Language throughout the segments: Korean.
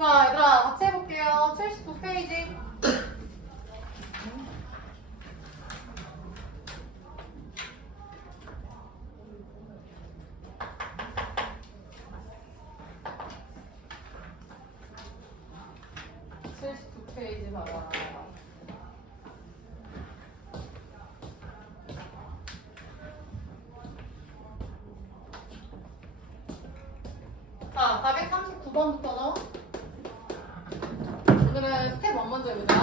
자, 얘들아, 같이 해볼게요. 79페이지. 페이지 봐봐. 자, 439번부터 오늘은 스텝 1 먼저 해보자.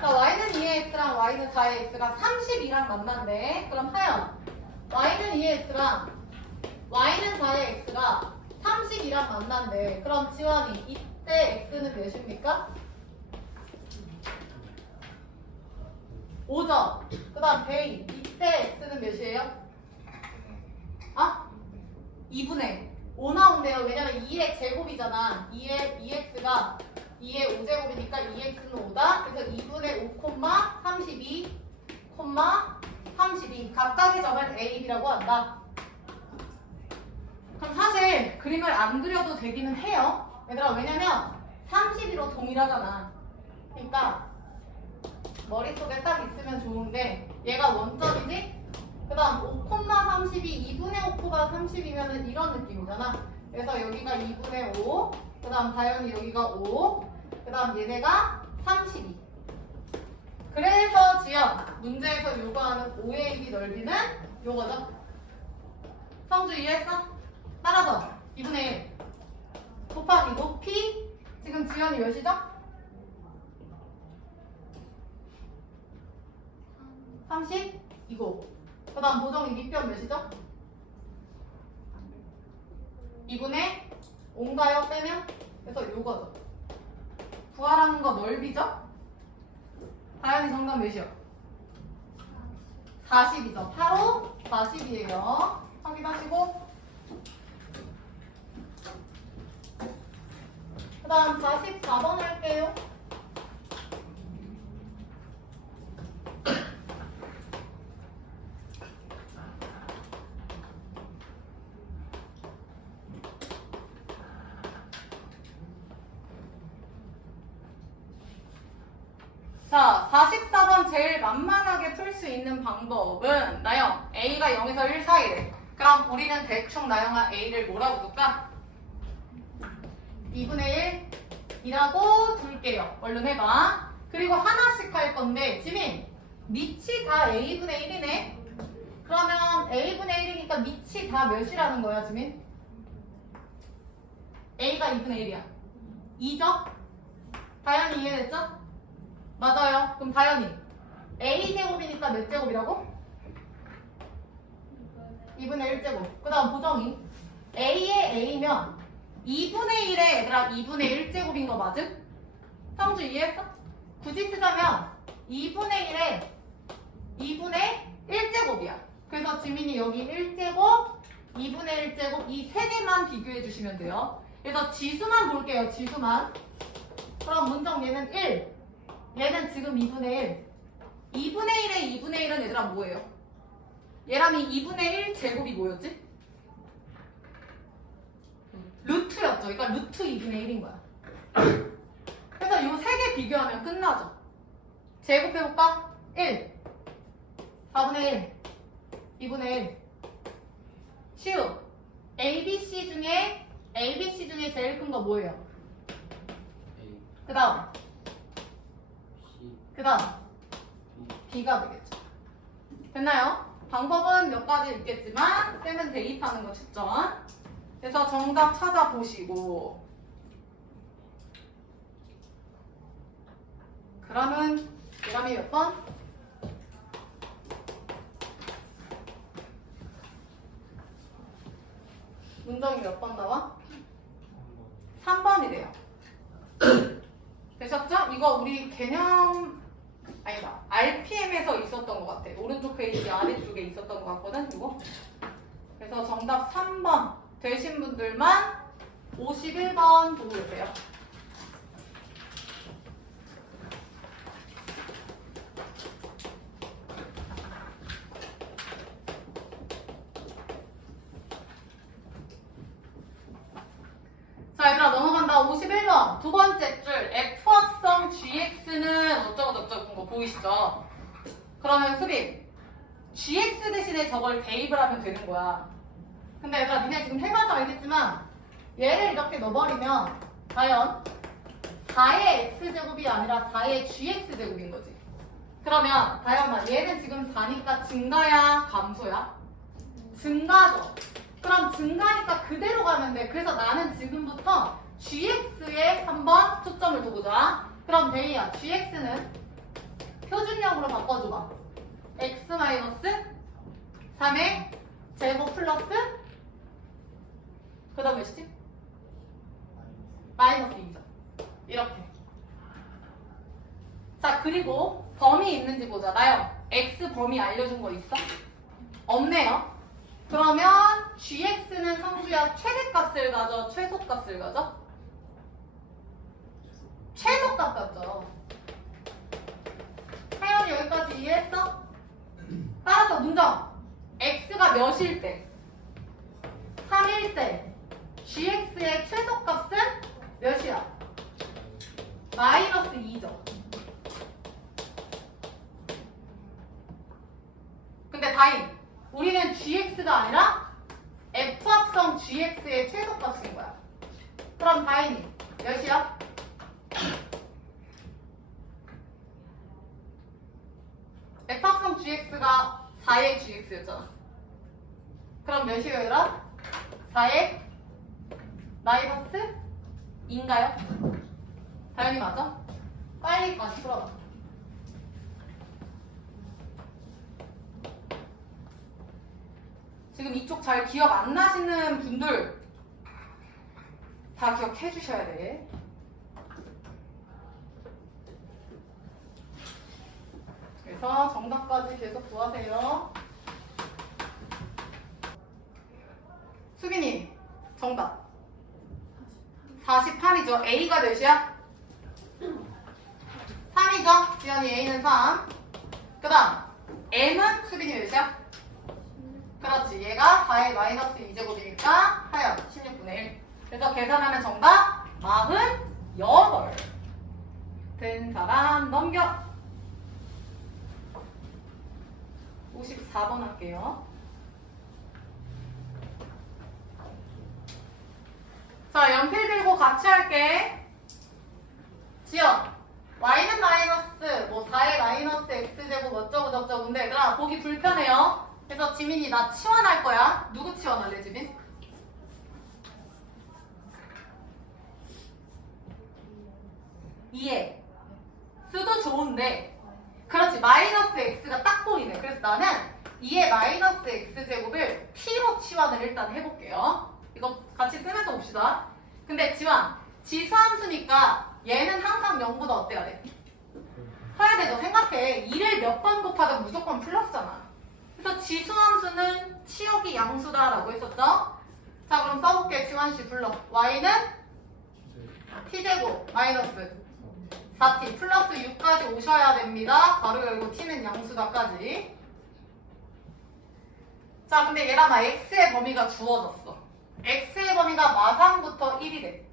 자, y는 2x랑 y는 4x가 32랑 만난대. 그럼 하연 y는 2x랑 y는 4x가 32랑 만난대. 그럼 지원이 이때 x는 몇입니까? 5점. 그 다음 베이 이때 x는 몇이에요? 아? 2분의 5 나온대요. 왜냐면 2의 제곱이잖아. 2x가 2의 5제곱이니까 2x는 5다. 그래서 2분의 5, 32, 32 각각의 점을 A, B라고 한다. 그럼 사실 그림을 안 그려도 되기는 해요. 얘들아, 왜냐면 32로 동일하잖아. 그러니까 머릿속에 딱 있으면 좋은데 얘가 원점이지? 그 다음 5, 32, 2분의 5가 30이면 이런 느낌이잖아. 그래서 여기가 2분의 5, 그 다음 다연이 여기가 5, 그 다음 얘네가 32. 그래서 지연, 문제에서 요구하는 OAB 넓이는 요거죠. 성주 이해했어? 따라서 2분의 1 곱하기 높이, 지금 지연이 몇이죠? 32고, 그 다음 보정이 밑변 몇이죠? 2분의 5인가요? 빼면? 그래서 요거죠. 구하라는 거 넓이죠? 다현이 정답 몇이요? 40이죠. 바로 40이에요. 확인하시고, 그 다음 44번 할게요. 자, 44번 제일 만만하게 풀 수 있는 방법은 나영, A가 0에서 1 사이래. 그럼 우리는 대충 나영아 A를 뭐라고 둘까? 2분의 1이라고 둘게요. 얼른 해봐. 그리고 하나씩 할 건데 지민, 밑이 다 A분의 1이네? 그러면 A분의 1이니까 밑이 다 몇이라는 거야, 지민? A가 2분의 1이야. 2죠? 다현이 이해됐죠? 맞아요. 그럼 다현이 A제곱이니까 몇 제곱이라고? 2분의 1제곱. 그 다음 보정이 A의 A면 2분의 1에 얘들아 2분의 1제곱인 거 맞음? 성주 이해했어? 굳이 쓰자면 2분의 1에 2분의 1제곱이야. 그래서 지민이 여기 1제곱, 2분의 1제곱 이 세 개만 비교해 주시면 돼요. 그래서 지수만 볼게요. 지수만. 그럼 문정 얘는 1. 얘는 지금 2분의 1. 2분의 1에 2분의 1은 얘들아 뭐예요? 얘랑이 2분의 1 제곱이 뭐였지? 루트였죠. 그러니까 루트 2분의 1인 거야. 그래서 이 세 개 비교하면 끝나죠. 제곱해볼까? 1. 4분의 1. 2분의 1. 시우. ABC 중에 제일 큰 거 뭐예요? 그 다음 B가 되겠죠. 됐나요? 방법은 몇 가지 있겠지만 쌤은 대입하는 거 추천. 그래서 정답 찾아보시고, 그러면 예람이 몇 번? 문정이 몇 번 나와? 3번이래요. 되셨죠? 이거 우리 개념 아니다. RPM에서 있었던 것 같아. 오른쪽 페이지 아래쪽에 있었던 것 같거든. 이거. 그래서 정답 3번 되신 분들만 51번 보고 계세요. 자, 얘들아 넘어간다. 51번. 그러면 두 번째 줄 f 합성 gx는 어쩌고저쩌고 거 보이시죠? 그러면 수빈 gx 대신에 저걸 대입을 하면 되는 거야. 근데 얘들아 니네 지금 해봐서 알겠지만 얘를 이렇게 넣어버리면 과연 4의 x제곱이 아니라 4의 gx제곱인 거지. 그러면 다현아 얘는 지금 4니까 증가야 감소야? 증가죠. 그럼 증가니까 그대로 가면 돼. 그래서 나는 지금부터 gx에 한번 초점을 두고자. 그럼 데이야 gx는 표준형으로 바꿔줘봐. x-3의 제곱 플러스 그 다음 몇이지? 마이너스 2죠. 이렇게. 자 그리고 범위 있는지 보자. 나요 x 범위 알려준 거 있어? 없네요. 그러면 gx는 성수야 최대값을 가져 최소값을 가져? 최소값 같죠. 하연이 여기까지 이해했어? 따라서 문정 x가 몇일 때? 3일 때 gx의 최소값은 몇이야? 마이너스 2죠. 근데 다임 우리는 gx가 아니라 f 합성 gx의 최소값인 거야. 그럼 다임이 몇이야? f 합성 gx가 4의 gx였잖아. 그럼 몇이에요 얘들아? 4의 마이너스 2인가요? 다현이 맞아? 빨리 다시 풀어봐. 지금 이쪽 잘 기억 안 나시는 분들 다 기억해 주셔야 돼. 그래서 정답까지 계속 구하세요. 수빈이 정답 48이죠. A가 몇이야? 3이죠. 지연이 A는 3. 그 다음 M은 수빈이 몇이야? 그렇지. 얘가 4의 마이너스 2제곱이니까 하연 16분의 1. 그래서 계산하면 정답 48. 된 사람 넘겨. 54번 할게요. 자, 연필 들고 같이 할게. 지연, y는 마이너스, 4의 마이너스 x제곱 어쩌고 저쩌고인데 얘들아 보기 불편해요. 그래서 지민이 나 치환할 거야. 누구 치환할래, 지민? 이해. 수도 좋은데 그렇지. 마이너스 x가 딱 보이네. 그래서 나는 2의 마이너스 x제곱을 t로 치환을 일단 해볼게요. 이거 같이 쓰면서 봅시다. 근데 지환, 지수함수니까 얘는 항상 0보다 어때야 돼? 커야 되죠. 생각해. 2를 몇 번 곱하든 무조건 플러스잖아. 그래서 지수함수는 치역이 양수다라고 했었죠? 자 그럼 써볼게. 지환씨 불러. y는 t제곱 마이너스 4t 플러스 6까지 오셔야 됩니다. 가로 열고 t는 양수다까지. 자 근데 얘랑 x의 범위가 주어졌어. x의 범위가 마상부터 1이래.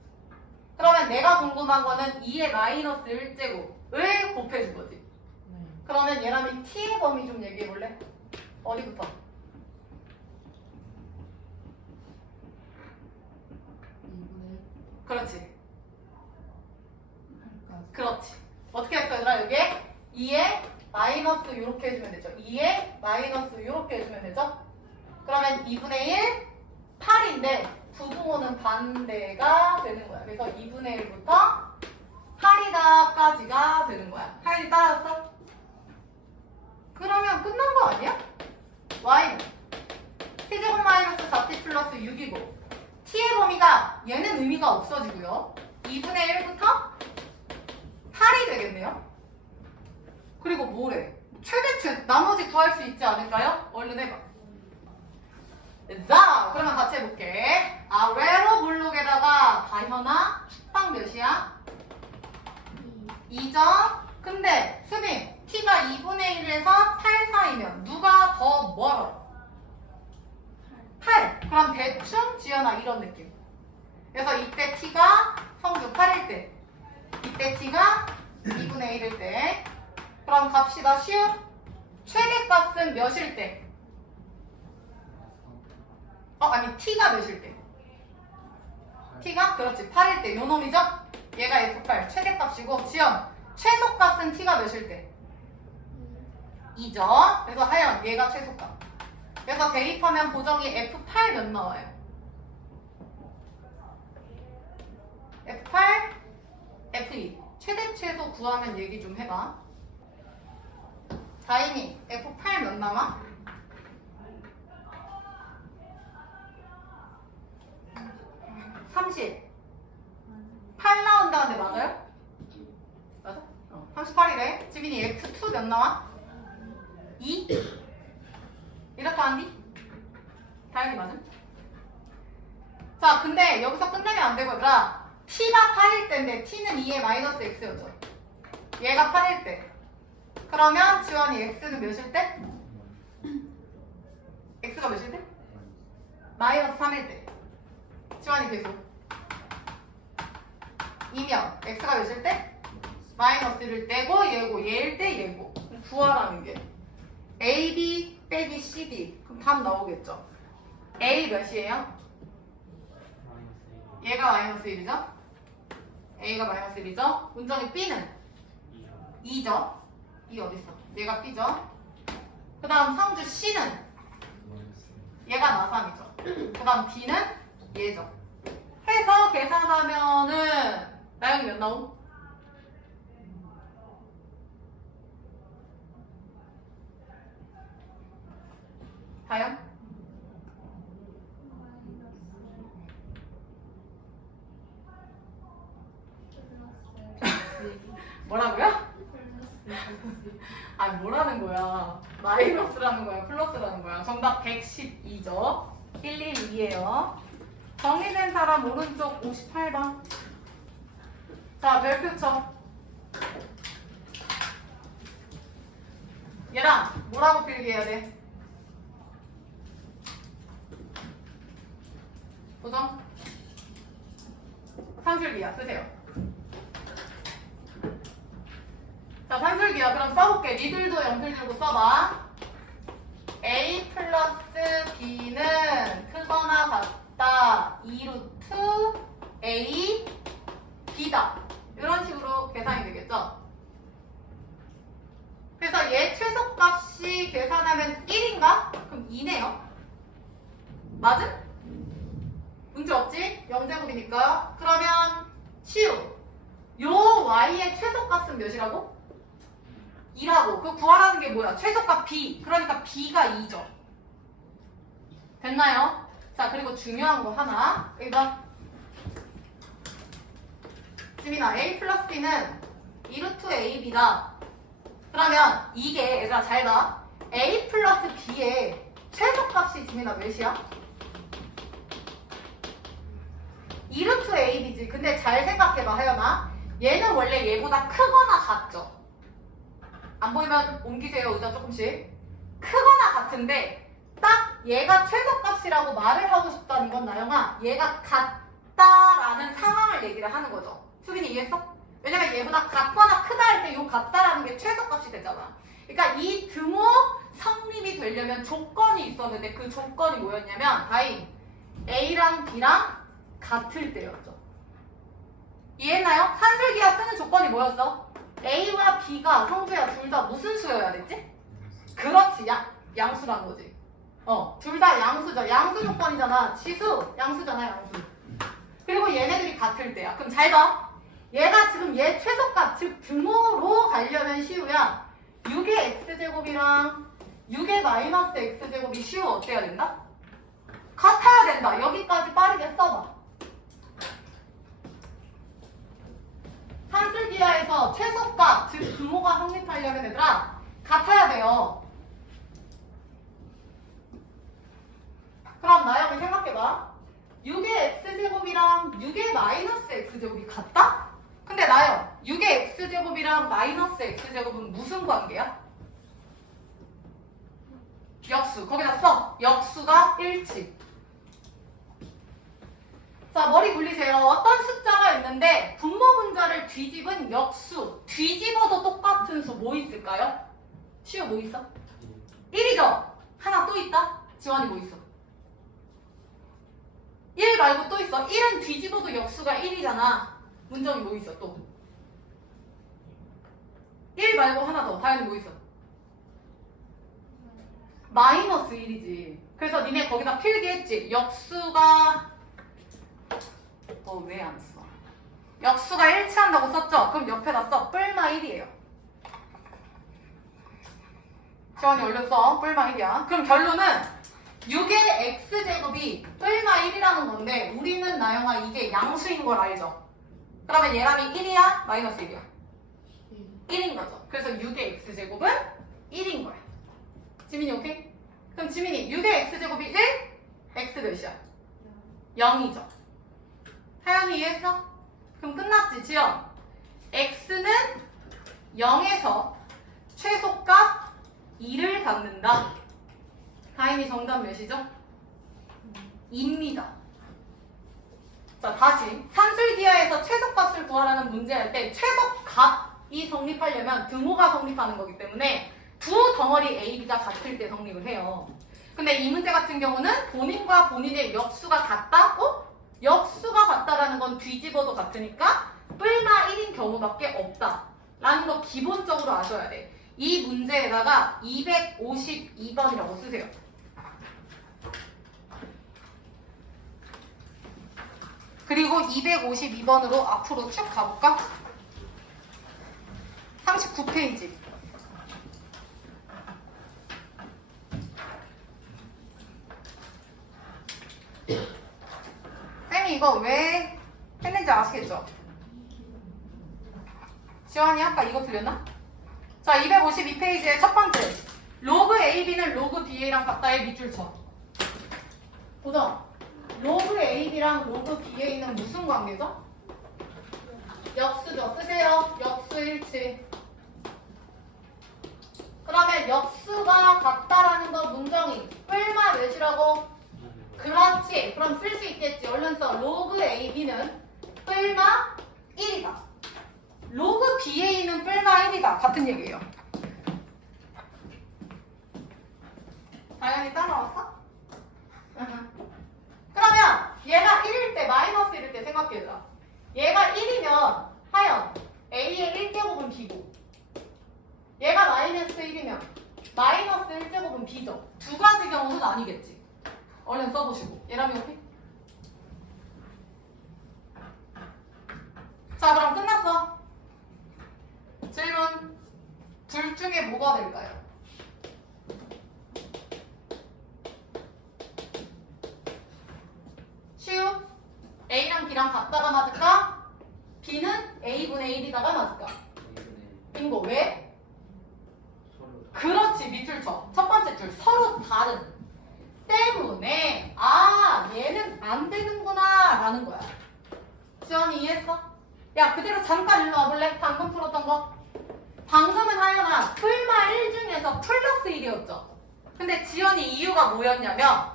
그러면 내가 궁금한 거는 2의 마이너스 1제곱을 곱해준 거지. 그러면 얘랑 t의 범위 좀 얘기해 볼래? 어디부터? 그렇지. 그렇지. 어떻게 했어 얘들아? 여기에 2의 마이너스 이렇게 해주면 되죠. 2의 마이너스 이렇게 해주면 되죠. 그러면 2분의 1, 8인데 부부호는 반대가 되는 거야. 그래서 2분의 1부터 8이다까지가 되는 거야. 하연이 따라왔어? 그러면 끝난 거 아니야? y는 t제곱 마이너스 4t 플러스 6이고 t의 범위가 얘는 의미가 없어지고요. 2분의 1부터 8이 되겠네요. 그리고 뭐래? 최대치 나머지 구할 수 있지 않을까요? 얼른 해봐. 자, 그러면 같이 해볼게. 아래로 블록에다가 다현아 축방 몇이야? 2점. 근데 수빈 t가 2분의 1에서 8 사이면 누가 더 멀어? 8. 그럼 대충 지연아 이런 느낌. 그래서 이때 t가 성주 8일 때 2분의 1일 때. 그럼 갑시다. 쉬운. 최대값은 몇일 때? 아니 t가 몇일 때? t가? 그렇지. 8일 때. 요 놈이죠? 얘가 F8 최대값이고 지연 최소값은 t가 몇일 때? 2죠. 그래서 하연 얘가 최소값. 그래서 대입하면 보정이 F8 몇 나와요? F8, F2. 최대 최소 구하면 얘기 좀 해봐. 다인이 F8 몇 나와? 30. 8 나온다는데 맞아요? 맞아? 38이래. 지민이 F2 몇 나와? 2? 이렇게 한디? 다행히 맞음? 자, 근데 여기서 끝내면 안 되고 얘들아 t가 8일 때인데 t는 2의 마이너스 x였죠. 얘가 8일 때. 그러면 지원이 x는 몇일 때? x가 몇일 때? 마이너스 3일 때. 지원이 계속. 이면 x가 몇일 때? 마이너스 1일 때고 얘고 얘일 때 얘고. 구하라는 게 AB 빼기 CD. 그럼 답 나오겠죠. A 몇이에요? 얘가 마이너스 1이죠? A가 마이너스 1이죠? 운정이 B는 2죠? 2 어딨어? 얘가 B죠? 그 다음 상주 C는 얘가 나3이죠. 그 다음 D는 얘죠. 해서 계산하면은 나영이 몇 나옴? 다영? 뭐라고요? 아니 뭐라는 거야? 마이너스라는 거야? 플러스라는 거야? 정답 112죠? 112예요. 정리된 사람 오른쪽 58번. 자, 별표 쳐. 얘랑 뭐라고 필기해야 돼? 보정? 산술기야 쓰세요. 자, 산술기야. 그럼 써볼게. 니들도 연필 들고 써봐. A 플러스 B는 크거나 같다. 2루트 A B다. 이런 식으로 계산이 되겠죠? 그래서 얘 최소값이 계산하면 1인가? 그럼 2네요. 맞음? 문제 없지? 0제곱이니까. 그러면 시우. 요 y의 최소값은 몇이라고? 2라고. 그 구하라는 게 뭐야? 최소값 b. 그러니까 b가 2죠. 됐나요? 자, 그리고 중요한 거 하나. 여기다. 지민아, a 플러스 b는 2루트 ab다. 그러면 이게 얘들아 잘 봐. a 플러스 b의 최소값이 지민아 몇이야? 2루트 ab지. 근데 잘 생각해봐, 하연아. 얘는 원래 얘보다 크거나 같죠? 안 보이면 옮기세요, 의자 조금씩. 크거나 같은데 딱 얘가 최소값이라고 말을 하고 싶다는 건 나영아, 얘가 같다라는 상황을 얘기를 하는 거죠. 수빈이 이해했어? 왜냐면 얘보다 같거나 크다 할 때 요 같다라는 게 최소값이 되잖아. 그러니까 이 등호 성립이 되려면 조건이 있었는데 그 조건이 뭐였냐면 다인 A랑 B랑 같을 때였죠. 이해했나요? 산술기하 쓰는 조건이 뭐였어? A와 B가 성수야 둘 다 무슨 수여야 됐지? 그렇지, 양수라는 거지. 둘 다 양수죠. 양수 조건이잖아. 지수 양수잖아, 양수. 그리고 얘네들이 같을 때야. 그럼 잘 봐. 얘가 지금 얘 최소값, 즉 등호로 가려면 시우야. 6의 x제곱이랑 6의 마이너스 x제곱이 시우 어때야 된다? 같아야 된다. 여기까지 빠르게 써봐. 산술기하에서 최소값, 즉 등호가 성립하려면 얘들아 같아야 돼요. 그럼 나영이 생각해봐. 6의 x제곱이랑 6의 마이너스 x제곱이 같다? 근데 나영, 6의 x제곱이랑 마이너스 x제곱은 무슨 관계야? 역수. 거기다 써. 역수가 일치. 자, 머리 굴리세요. 어떤 숫자가 있는데 분모 문자를 뒤집은 역수, 뒤집어도 똑같은 수 뭐 있을까요? 시우 뭐 있어? 1이죠? 하나 또 있다? 지원이 뭐 있어? 1 말고 또 있어. 1은 뒤집어도 역수가 1이잖아. 문정이 뭐 있어 또? 1 말고 하나 더. 다현이 뭐 있어? 마이너스 1이지. 그래서 니네 거기다 필기했지. 역수가 너 왜 안 써? 역수가 일치한다고 썼죠? 그럼 옆에다 써. 뿔마 1이에요. 지원이 얼른 써. 뿔마 1이야. 그럼 결론은 6의 x제곱이 뿔마 1이라는 건데 우리는 나영아 이게 양수인 걸 알죠? 그러면 얘랑이 1이야? 마이너스 1이야? 1인 거죠. 그래서 6의 x제곱은 1인 거야. 지민이 오케이? 그럼 지민이 6의 x제곱이 1? x 몇이야? 0이죠. 하연이 이해했어? 그럼 끝났지, 지연? x는 0에서 최소값 2를 갖는다. 다행히 정답 몇이죠? 2입니다. 자, 다시 산술기하에서 최소값을 구하라는 문제 할 때 최소값이 성립하려면 등호가 성립하는 거기 때문에 두 덩어리 A, B가 같을 때 성립을 해요. 근데 이 문제 같은 경우는 본인과 본인의 역수가 같다고? 역수가 같다라는 건 뒤집어도 같으니까 뿔마 1인 경우밖에 없다 라는 거 기본적으로 아셔야 돼. 이 문제에다가 252번이라고 쓰세요. 그리고 252번으로 앞으로 쭉 가볼까? 39페이지. 쌤이 이거 왜 했는지 아시겠죠? 지원이 아까 이거 틀렸나? 자, 252페이지의 첫 번째. 로그 AB는 로그 BA랑 같다의 밑줄 쳐. 보자. 로그 AB랑 로그 BA는 무슨 관계죠? 역수죠. 쓰세요. 역수 일치. 그러면 역수가 같다라는 건 문정이 뿔마 몇이라고? 그렇지. 그럼 쓸 수 있겠지. 얼른 써. 로그 AB는 뿔마 1이다. 로그 BA는 뿔마 1이다. 같은 얘기예요. 다현이 따라왔어? 그러면 얘가 1일 때, 마이너스 1일 때 생각해봐. 얘가 1이면 하연 A의 1제곱은 B고 얘가 마이너스 1이면 마이너스 1제곱은 B죠. 두 가지 경우는 아니겠지. 얼른 써보시고. 얘라면 오케이? 자, 그럼 끝났어. 질문. 둘 중에 뭐가 될까요? 시우? A랑 B랑 같다가 맞을까? B는 A분의 1이다가 맞을까? 빙고. 왜? 그렇지. 밑줄 쳐. 첫 번째 줄. 서로 다른. 때문에 얘는 안 되는구나 라는 거야. 지원이 이해했어? 야, 그대로 잠깐 일로 와볼래? 방금 풀었던 거. 방금은 하연아 뿔마 1 중에서 플러스 1이었죠. 근데 지연이 이유가 뭐였냐면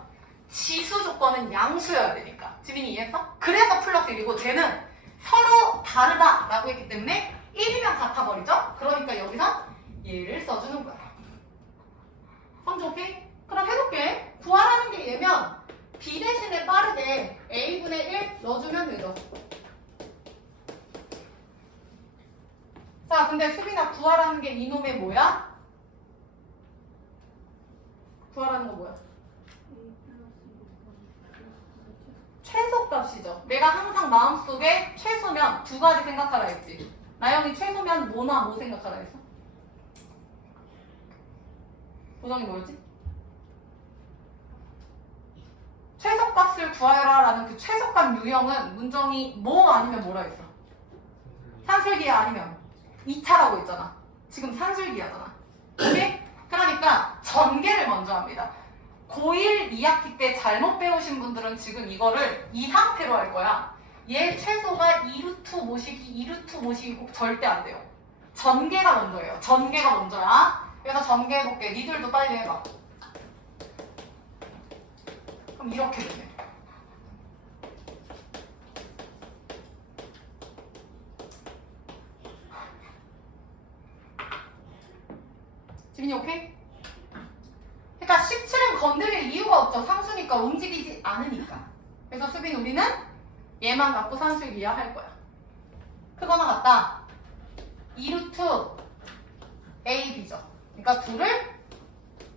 지수 조건은 양수여야 되니까. 지민이 이해했어? 그래서 플러스 1이고 쟤는 서로 다르다라고 했기 때문에 1이면 같아버리죠? 그러니까 여기서 얘를 써주는 거야. 성주 오케이? 그럼 해볼게. 구하라는 게 얘면 B 대신에 빠르게 A분의 1 넣어주면 되죠. 자, 근데 수빈아 구하라는 게 이놈의 뭐야? 구하라는 거 뭐야? 최소값이죠. 내가 항상 마음속에 최소면 두 가지 생각하라 했지. 나영이 최소면 뭐나 뭐 생각하라 했어? 보정이 뭐였지? 최소값을 구하여라 라는 그 최소값 유형은 문정이 뭐 아니면 뭐라 했어? 산술기야 아니면 2차라고 했잖아. 지금 산술기하잖아. 오케이? 그러니까 전개를 먼저 합니다. 고1 2학기 때 잘못 배우신 분들은 지금 이거를 이 상태로 할 거야. 얘 최소가 2루트 모시기 2루트 모시기 꼭 절대 안 돼요. 전개가 먼저예요. 전개가 먼저야. 그래서 전개해볼게. 니들도 빨리 해봐. 그럼 이렇게 되네. 지민이 오케이? 그러니까 17은 건드릴 이유가 없죠. 상수니까 움직이지 않으니까. 그래서 수빈 우리는 얘만 갖고 산수를 이해할 거야. 크거나 같다. 2루트 A, B죠. 그러니까 둘을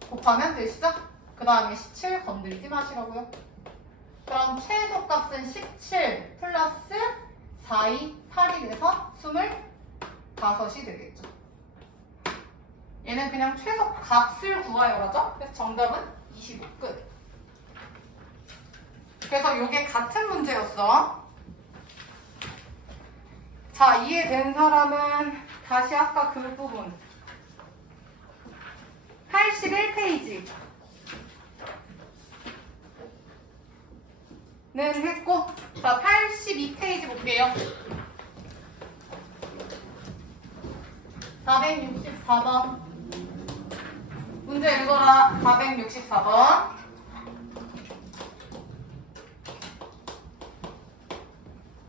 곱하면 되시죠? 그 다음에 17 건들지 마시라고요. 그럼 최소값은 17 플러스 4이 8이 돼서 25이 되겠죠. 얘는 그냥 최소값을 구하여라죠. 그래서 정답은 25 끝. 그래서 이게 같은 문제였어. 자, 이해된 사람은 다시 아까 그 부분 81페이지 는 했고, 자 82페이지 볼게요. 464번 문제 읽어라. 464번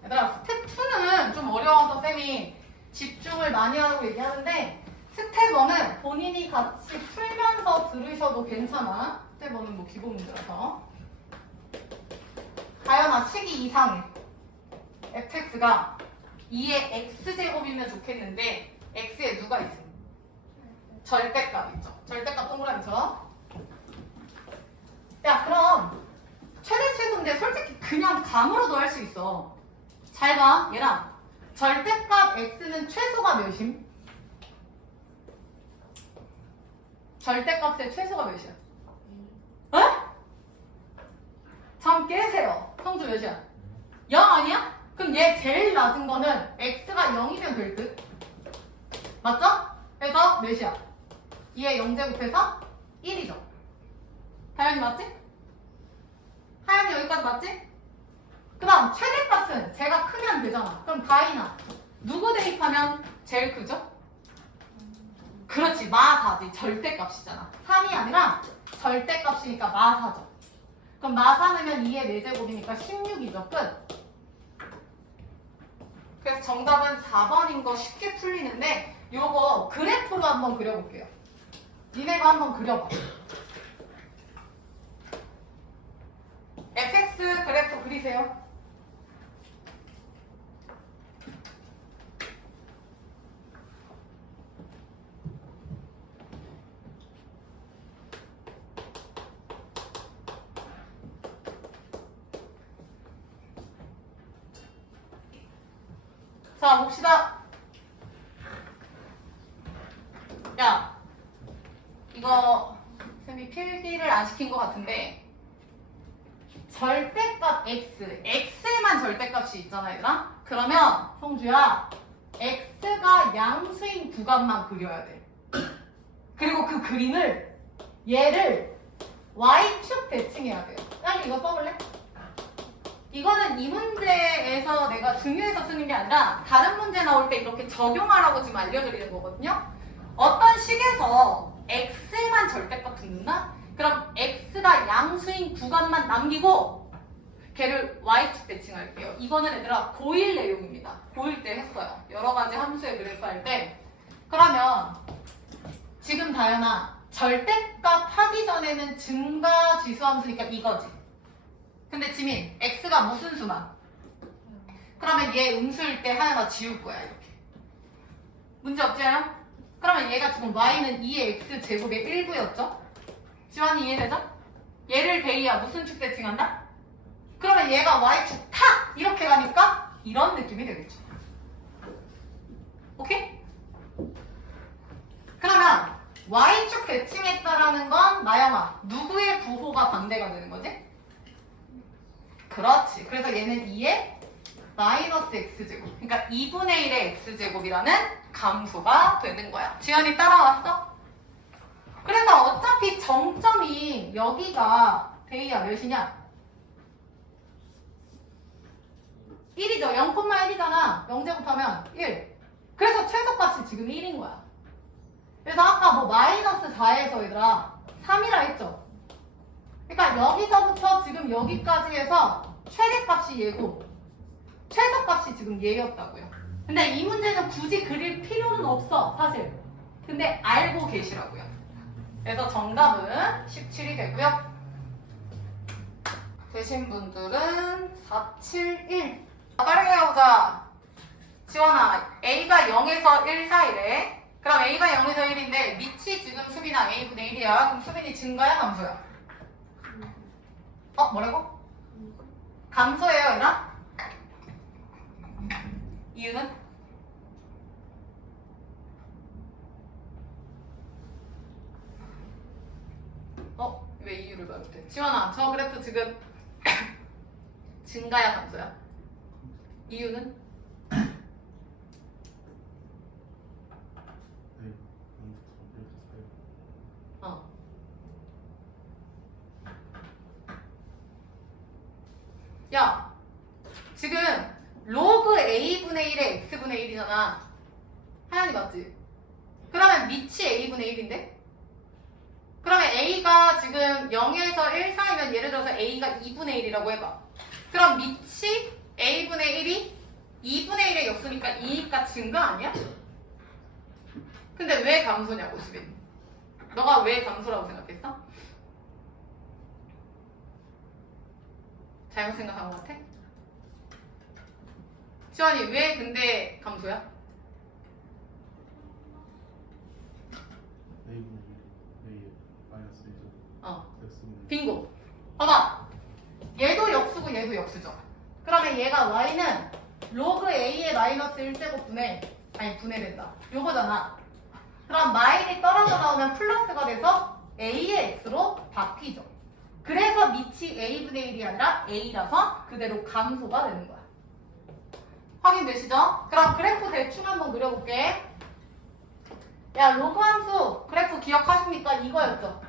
얘들아, 스텝 2는 좀 어려워서 쌤이 집중을 많이 하고 얘기하는데, 스텝 1은 본인이 같이 풀면서 들으셔도 괜찮아. 스텝 1은 뭐 기본 문제라서. 다현아, 식이 이상해. fx가 2의 x제곱이면 좋겠는데 x에 누가 있어? 절대값 있죠. 절대값 동그라미죠. 야, 그럼 최대 최소인데 솔직히 그냥 감으로도 할 수 있어. 잘 봐, 얘랑 절대값 x는 최소가 몇임? 절대값의 최소가 몇이야? 에? 잠 깨세요. 성주 몇이야? 0 아니야? 그럼 얘 제일 낮은 거는 x가 0이면 될 듯? 맞죠? 그래서 몇이야? 2의 0제곱해서 1이죠. 다현이 맞지? 하연이 여기까지 맞지? 그 다음 최대값은 제가 크면 되잖아. 그럼 다이나 누구 대입하면 제일 크죠? 그렇지, 마사지. 절대값이잖아. 3이 아니라 절대값이니까 마사죠. 그럼 마사 넣으면 2의 4제곱이니까 16이죠. 끝. 그래서 정답은 4번인 거 쉽게 풀리는데, 요거 그래프로 한번 그려볼게요. 니네가 한번 그려봐. fx 그래프 그리세요. 자, 봅시다. 야, 이거 쌤이 필기를 안 시킨 것 같은데, 절대값 x에만 절대값이 있잖아, 얘들아. 그러면 성주야, x가 양수인 구간만 그려야 돼. 그리고 그 그림을 얘를 y축 대칭해야 돼요. 빨리 이거 써볼래? 이거는 이 문제에서 내가 중요해서 쓰는 게 아니라 다른 문제 나올 때 이렇게 적용하라고 지금 알려드리는 거거든요. 어떤 식에서 x에만 절대값 붙는다? 그럼 x가 양수인 구간만 남기고 걔를 y축 대칭할게요. 이거는 얘들아 고1 내용입니다. 고1 때 했어요. 여러 가지 함수의 그래프 할 때. 그러면 지금 다현아, 절대값 하기 전에는 증가 지수 함수니까 이거지. 근데 지민, x가 무슨 수만? 그러면 얘 음수일 때 하나가 지울 거야, 이렇게. 문제 없지요? 그러면 얘가 지금 y는 2의 x제곱의 1부였죠? 지환이 이해되죠? 얘를 대이야 무슨 축 대칭한다? 그러면 얘가 y축 탁! 이렇게 가니까 이런 느낌이 되겠죠. 오케이? 그러면 y축 대칭했다라는 건 나영아, 누구의 부호가 반대가 되는 거지? 그렇지. 그래서 얘는 2의 마이너스 x제곱. 그러니까 2분의 1의 x제곱이라는 감수가 되는 거야. 지연이 따라왔어? 그래서 어차피 정점이 여기가 데이야 몇이냐? 1이죠. 0,1이잖아. 0제곱하면 1. 그래서 최소값이 지금 1인 거야. 그래서 아까 뭐 마이너스 4에서 얘들아 3이라 했죠. 그러니까 여기서부터 지금 여기까지 해서 최대값이 얘고 최소값이 지금 얘였다고요. 근데 이 문제는 굳이 그릴 필요는 없어, 사실. 근데 알고 계시라고요. 그래서 정답은 17이 되고요. 되신 분들은 471. 빠르게 해보자. 지원아, A가 0에서 1 사이래. 그럼 A가 0에서 1인데 밑이 지금 수빈아 A분의 1이야. 그럼 수빈이 증가야 감소야? 뭐라고? 감소예요 얘들아? 이유는? 왜 이유를 말 못해? 지원아, 저 그래프 지금 증가야 감소야? 이유는? 야, 지금 로그 A분의 1에 X분의 1이잖아. 하연이 맞지? 그러면 밑이 A분의 1인데? 그러면 A가 지금 0에서 1 사이면 예를 들어서 A가 2분의 1이라고 해봐. 그럼 밑이 A분의 1이 2분의 1의 역수니까 2가 증가 아니야? 근데 왜 감소냐고 수빈. 너가 왜 감소라고 생각했어? 잘못 생각한 것 같아? 지원이 왜 근데 감소야? 빙고. 봐봐. 얘도 역수고 얘도 역수죠. 그러면 얘가 y는 로그 a의 마이너스 1제곱분의 아니 분해된다. 요거잖아. 그럼 마일이 떨어져 나오면 플러스가 돼서 a의 x로 바뀌죠. 그래서 밑이 a분의 1이 아니라 a라서 그대로 감소가 되는 거야. 확인되시죠? 그럼 그래프 대충 한번 그려볼게. 야, 로그 함수 그래프 기억하십니까? 이거였죠?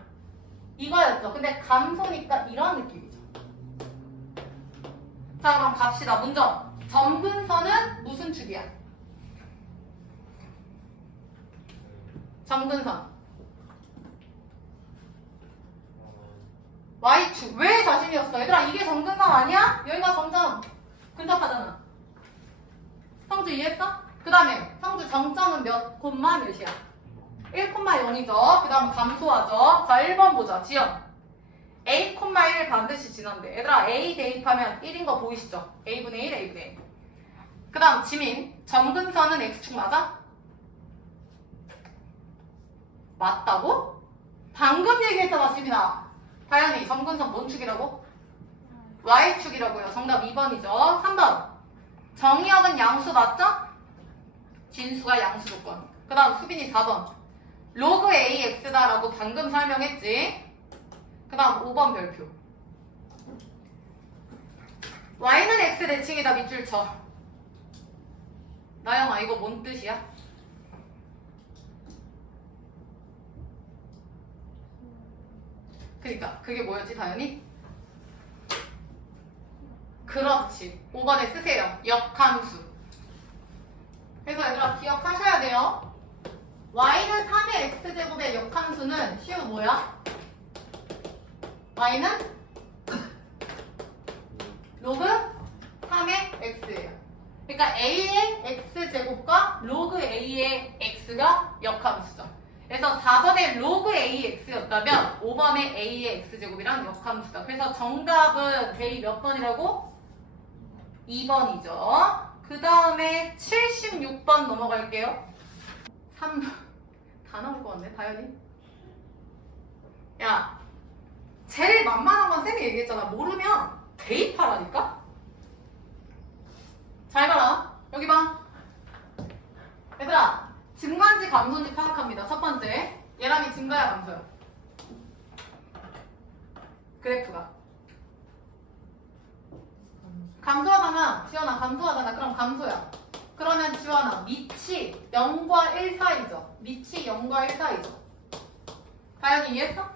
이거였죠. 근데 감소니까 이런 느낌이죠. 자, 그럼 갑시다. 먼저 점근선은 무슨 축이야? 점근선 Y축. 왜 자신이 없어? 얘들아, 이게 점근선 아니야? 여기가 점점 근접하잖아. 성주 이해했어? 그 다음에 성주 정점은 몇 콤마 몇이야? 1,0이죠. 그 다음 감소하죠. 자, 1번 보자. 지연. A,1 반드시 지난대. 얘들아, A 대입하면 1인 거 보이시죠? A분의 1, A분의 1. 그 다음 지민. 점근선은 X축 맞아? 맞다고? 방금 얘기했잖아, 지민아. 다현이, 점근선 뭔 축이라고? Y축이라고요. 정답 2번이죠. 3번. 정의역은 양수 맞죠? 진수가 양수 조건. 그 다음 수빈이 4번. 로그 AX다라고 방금 설명했지. 그 다음 5번 별표. Y는 X 대칭이다 밑줄 쳐. 나영아 이거 뭔 뜻이야? 그니까 그게 뭐였지 다현이? 그렇지. 5번에 쓰세요. 역함수. 그래서 얘들아 기억하셔야 돼요. y는 3의 x제곱의 역함수는 시우 뭐야? y는 로그 3의 x예요. 그러니까 a의 x제곱과 로그 a의 x가 역함수죠. 그래서 4번에 로그 ax였다면 5번에 a의 x제곱이랑 역함수다. 그래서 정답은 a 몇 번이라고? 2번이죠. 그 다음에 76번 넘어갈게요. 3번 다 나올 것 같네 다현이. 야, 제일 만만한 건 쌤이 얘기했잖아. 모르면 대입하라니까. 잘 봐라. 여기 봐. 얘들아, 증가인지 감소인지 파악합니다. 첫 번째, 얘랑이 증가야 감소야? 그래프가 감소하잖아. 지원아 감소하잖아. 그럼 감소야. 그러면 지원아 밑이 0과 1 사이죠. 밑이 0과 1 사이죠. 다현이 이해했어?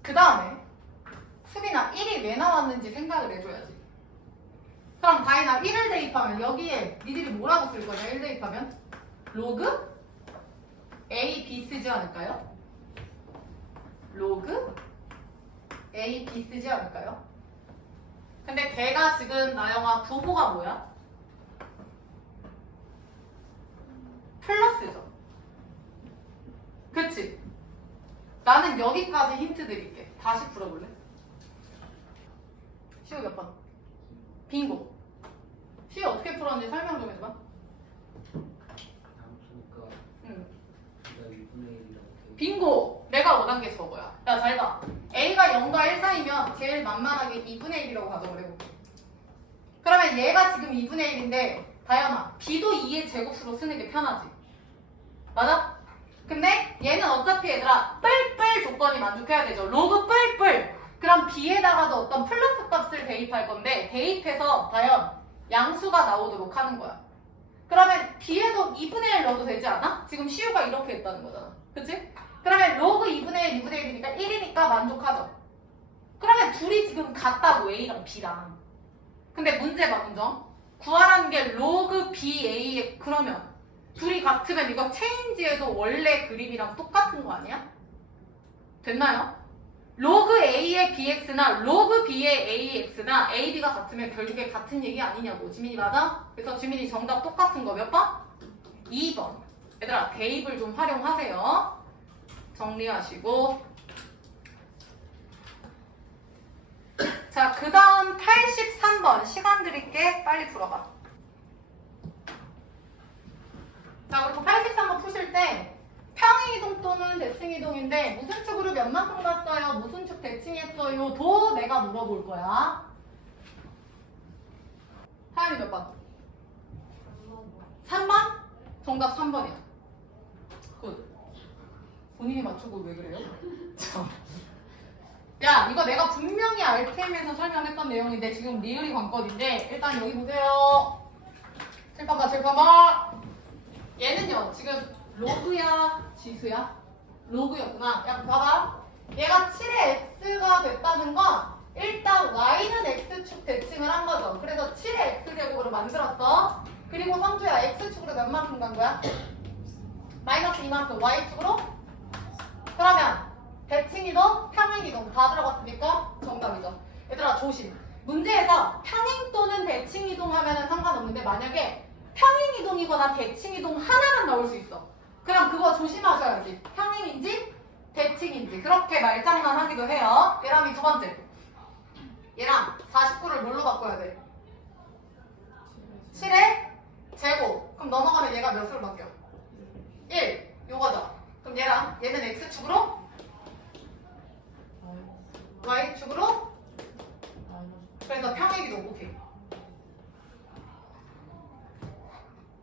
그 다음에 수빈아 1이 왜 나왔는지 생각을 해줘야지. 그럼 다현아 1을 대입하면 여기에 니들이 뭐라고 쓸 거냐? 1 대입하면 로그 A, B 쓰지 않을까요? 로그 A, B 쓰지 않을까요? 근데 걔가 지금 나영아 부호가 뭐야? 플러스죠. 그치? 나는 여기까지 힌트 드릴게. 다시 풀어볼래? 시우 몇 번? 빙고. 시우 어떻게 풀었는지 설명 좀 해줘봐. 나무니까 응. 내가 2분의 1이라고 빙고! 내가 원한 게 저거야. 야, 잘 봐. A가 0과 1 사이면 제일 만만하게 2분의 1이라고 가정을 해볼게. 그러면 얘가 지금 2분의 1인데 다현아, B도 2의 제곱수로 쓰는 게 편하지. 맞아? 근데 얘는 어차피 얘들아 뿔뿔 조건이 만족해야 되죠. 로그 뿔뿔. 그럼 B에다가도 어떤 플러스 값을 대입할 건데 대입해서 과연 양수가 나오도록 하는 거야. 그러면 B에도 2분의 1 넣어도 되지 않아? 지금 시우가 이렇게 했다는 거잖아. 그치? 그러면 로그 2분의 1, 2분의 1이니까 1이니까 만족하죠. 그러면 둘이 지금 같다고 A랑 B랑. 근데 문제가 문정. 구하라는 게 로그 BA 그러면 둘이 같으면 이거 체인지해도 원래 그림이랑 똑같은 거 아니야? 됐나요? 로그 A의 BX나 로그 B의 AX나 AB가 같으면 결국에 같은 얘기 아니냐고. 지민이 맞아? 그래서 지민이 정답 똑같은 거 몇 번? 2번. 얘들아 대입을 좀 활용하세요. 정리하시고. 자, 그 다음 83번 시간 드릴게. 빨리 풀어봐. 자, 그리고 83번 푸실 때 평행이동 또는 대칭이동인데 무슨 축으로 몇만큼 갔어요? 무슨 축 대칭했어요? 도 내가 물어볼 거야. 하연이 몇 번? 3번? 정답 3번이야. 굿. 본인이 맞추고 왜 그래요? 야, 이거 내가 분명히 RTM에서 설명했던 내용인데 지금 리을이 관건인데 일단 여기 보세요. 칠판 봐, 칠판 봐. 얘는요, 지금 로그야, 지수야? 로그였구나. 야, 봐봐. 얘가 7의 x가 됐다는 건 일단 y는 x축 대칭을 한 거죠. 그래서 7의 x제곱으로 만들었어. 그리고 성주야, x축으로 몇 만큼 간 거야? 마이너스 2만큼 y축으로? 그러면 대칭이동, 평행이동 다 들어갔으니까 정답이죠. 얘들아 조심. 문제에서 평행 또는 대칭이동 하면은 상관없는데 만약에 평행이동이거나 대칭이동 하나만 나올 수 있어. 그럼 그거 조심하셔야지. 평행인지 대칭인지 그렇게 말장난 하기도 해요. 얘랑이 두 번째. 얘랑 49를 뭘로 바꿔야 돼? 7의 제곱. 그럼 넘어가면 얘가 몇으로 바뀌어? 1. 요거죠. 그럼 얘랑 얘는 x축으로 y축으로 그래서 평행이동 오케이.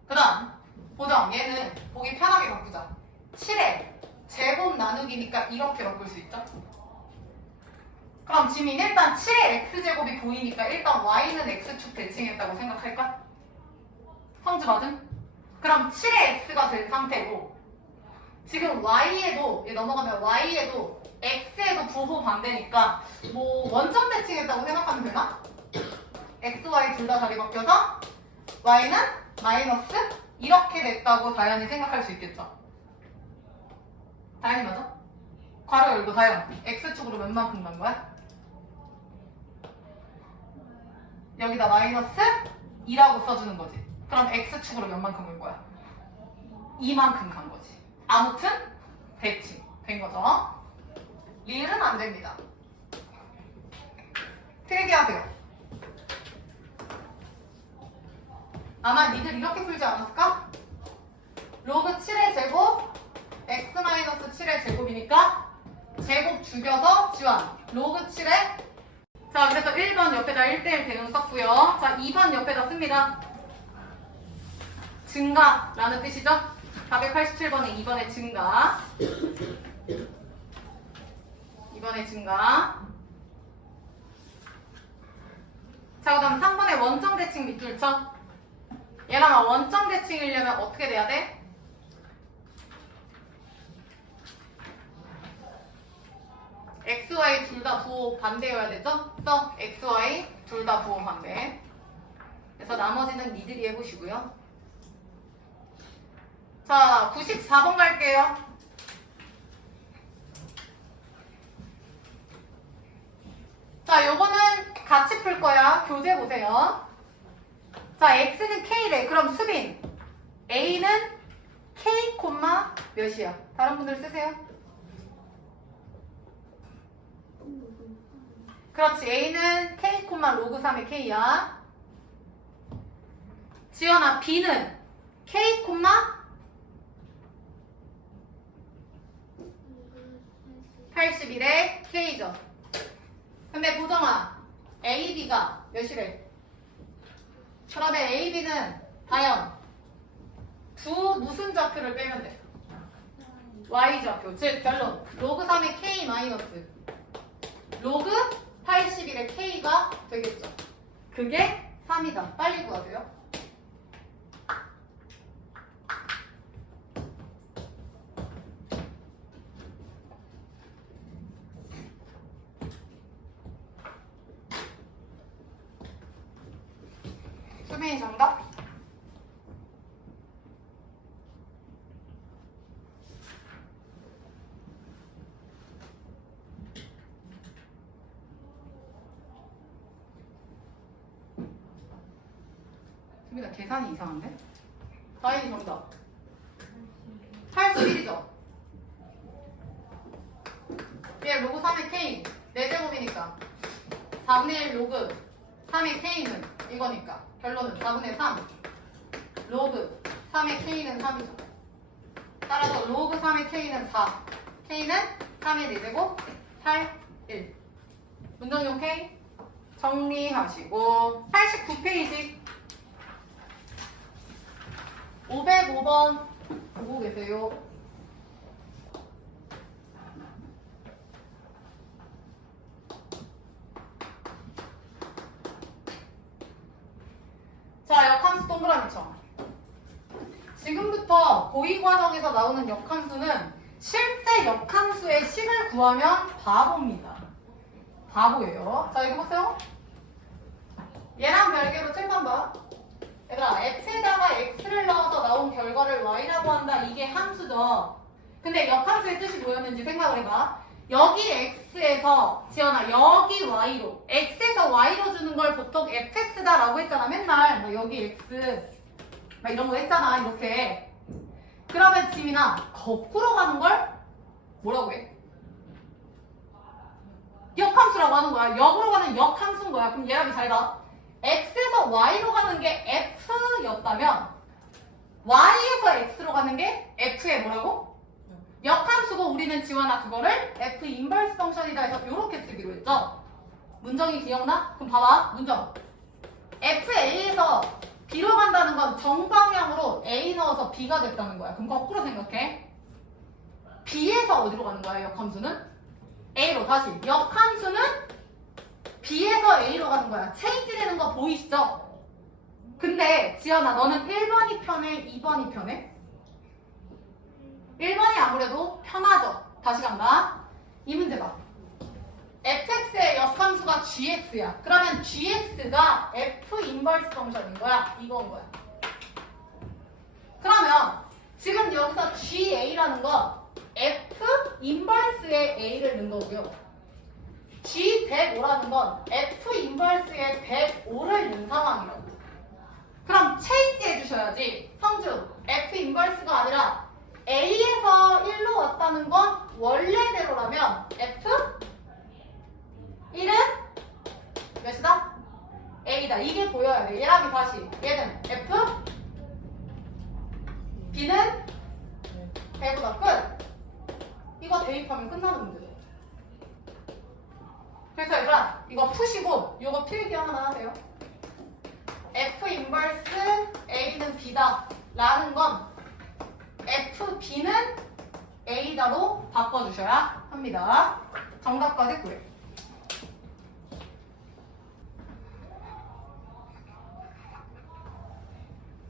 그 다음 보정 얘는 보기 편하게 바꾸자. 7의 제곱 나누기니까 이렇게 바꿀 수 있죠. 그럼 지민 일단 7의 x제곱이 보이니까 일단 y는 x축 대칭했다고 생각할까? 성주 맞음? 그럼 7의 x가 된 상태고 지금 y에도 얘 넘어가면 y에도 x에도 부호 반대니까 뭐 원점 대칭했다고 생각하면 되나? x, y 둘 다 자리 바뀌어서 y는 마이너스 이렇게 됐다고 다현이 생각할 수 있겠죠? 다현이 맞아? 괄호 열고 다현 x축으로 몇만큼 간 거야? 여기다 마이너스 2라고 써주는 거지. 그럼 x축으로 몇만큼 간 거야? 2만큼 간 거지. 아무튼 대칭 된 거죠. 리을은 안 됩니다. 필기하세요. 아마 니들 이렇게 풀지 않았을까? 로그 7의 제곱 x-7의 제곱이니까 제곱 죽여서 지원 로그 7의 자 그래서 1번 옆에다 1대1 대응 썼고요. 자 2번 옆에다 씁니다. 증가라는 뜻이죠. 487번에 2번의 증가 2번의 증가. 자, 그 다음 3번의 원점 대칭 밑줄 쳐. 얘랑 원점 대칭이려면 어떻게 돼야 돼? x, y 둘 다 부호 반대여야 되죠? 그래서 x, y 둘 다 부호 반대. 그래서 나머지는 니들이 해보시고요. 자, 94번 갈게요. 자, 요거는 같이 풀 거야. 교재 보세요. 자, x는 k래. 그럼 수빈. a는 K 콤마 몇이야? 다른 분들 쓰세요. 그렇지. A는 K 콤마 로그 3의 K야. 지연아, B는 K 콤마 81의 K죠. 근데 보정아, A, B가 몇이래? 그러면 A, B는 다연 두 무슨 좌표를 빼면 돼? Y 좌표. 즉 결론 로그 3의 K 마이너스 로그 81의 K가 되겠죠. 그게 3이다. 빨리 구하세요. 수빈이 정답? 수빈아 계산이 이상한데? 다인이 정답 81이죠? 얘 로그 3의 K 4제곱이니까 4분의 1 로그 3의 K는 이거니까 결론은 4분의 3 로그 3의 K는 3이죠. 따라서 로그 3의 K는 4 K는 3의 4제곱 8, 1 문정용 K 정리하시고 89페이지 505번 보고 계세요. 자, 역함수 동그라미쳐. 지금부터 고2 과정에서 나오는 역함수는 실제 역함수의 식을 구하면 바보입니다. 바보예요. 자, 이거 보세요. 얘랑 별개로 칠판 봐. 얘들아, x에다가 x를 넣어서 나온 결과를 y라고 한다. 이게 함수죠. 근데 역함수의 뜻이 뭐였는지 생각을 해봐. 여기 x에서 지연아 여기 y로 x에서 y로 주는 걸 보통 fx다라고 했잖아. 맨날 뭐 여기 x 막 이런 거 했잖아. 이렇게. 그러면 지민아 거꾸로 가는 걸 뭐라고 해? 역함수라고 하는 거야. 역으로 가는 역함수인 거야. 그럼 얘랑이 잘 봐. x에서 y로 가는 게 f였다면 y에서 x로 가는 게 f의 뭐라고? 역함수고 우리는 지원아 그거를 f 인버스 펑션이다 해서 이렇게 쓰기로 했죠. 문정이 기억나? 그럼 봐봐. 문정. fa에서 b로 간다는 건 정방향으로 a 넣어서 b가 됐다는 거야. 그럼 거꾸로 생각해. b에서 어디로 가는 거야? 역함수는? a로. 다시. 역함수는 b에서 a로 가는 거야. 체인지 되는 거 보이시죠? 근데 지연아 너는 1번이 편해? 2번이 편해? 1번이 아무래도 편하죠. 다시 간다. 이 문제 봐. fx의 역함수가 gx야. 그러면 gx가 f 인버스 펑션인 거야. 이건 거야. 그러면 지금 여기서 ga라는 건 f 인버스의 a를 넣은 거고요. g105라는 건 f 인버스의 105를 넣은 상황이라고. 그럼 체인지 해주셔야지. 성주 f 인버스가 아니라 a에서 1로 왔다는 건 원래대로라면 f 1은 몇이다? a다. 이게 보여야 돼. 얘랑이 다시. 얘는 f b는 100보다 끝. 이거 대입하면 끝나는 문제죠. 그래서 얘들아 이거 푸시고 이거 필기 하나만 하세요. f 인버스 a는 b다 라는 건 fb는 a다로 바꿔주셔야 합니다. 정답까지 구해.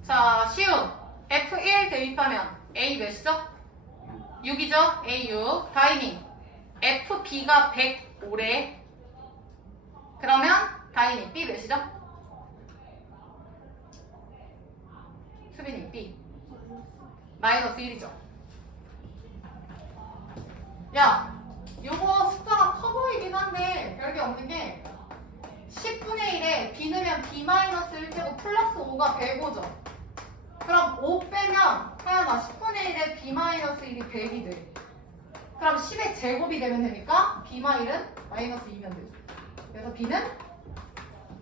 자, 쉬운. f1 대입하면 a 몇이죠? 6이죠? a6. 다이닝. fb가 105래. 그러면 다이닝 b 몇이죠? 수빈이 b. 마이너스 1이죠. 야, 요거 숫자가 커 보이긴 한데 별게 없는 게 10분의 1에 b 넣으면 b 마이너스 1제곱 플러스 5가 105죠. 그럼 5 빼면 하연아 10분의 1에 b-1이 100이 돼. 그럼 10의 제곱이 되면 되니까 b-1은 마이너스 2면 되죠. 그래서 b는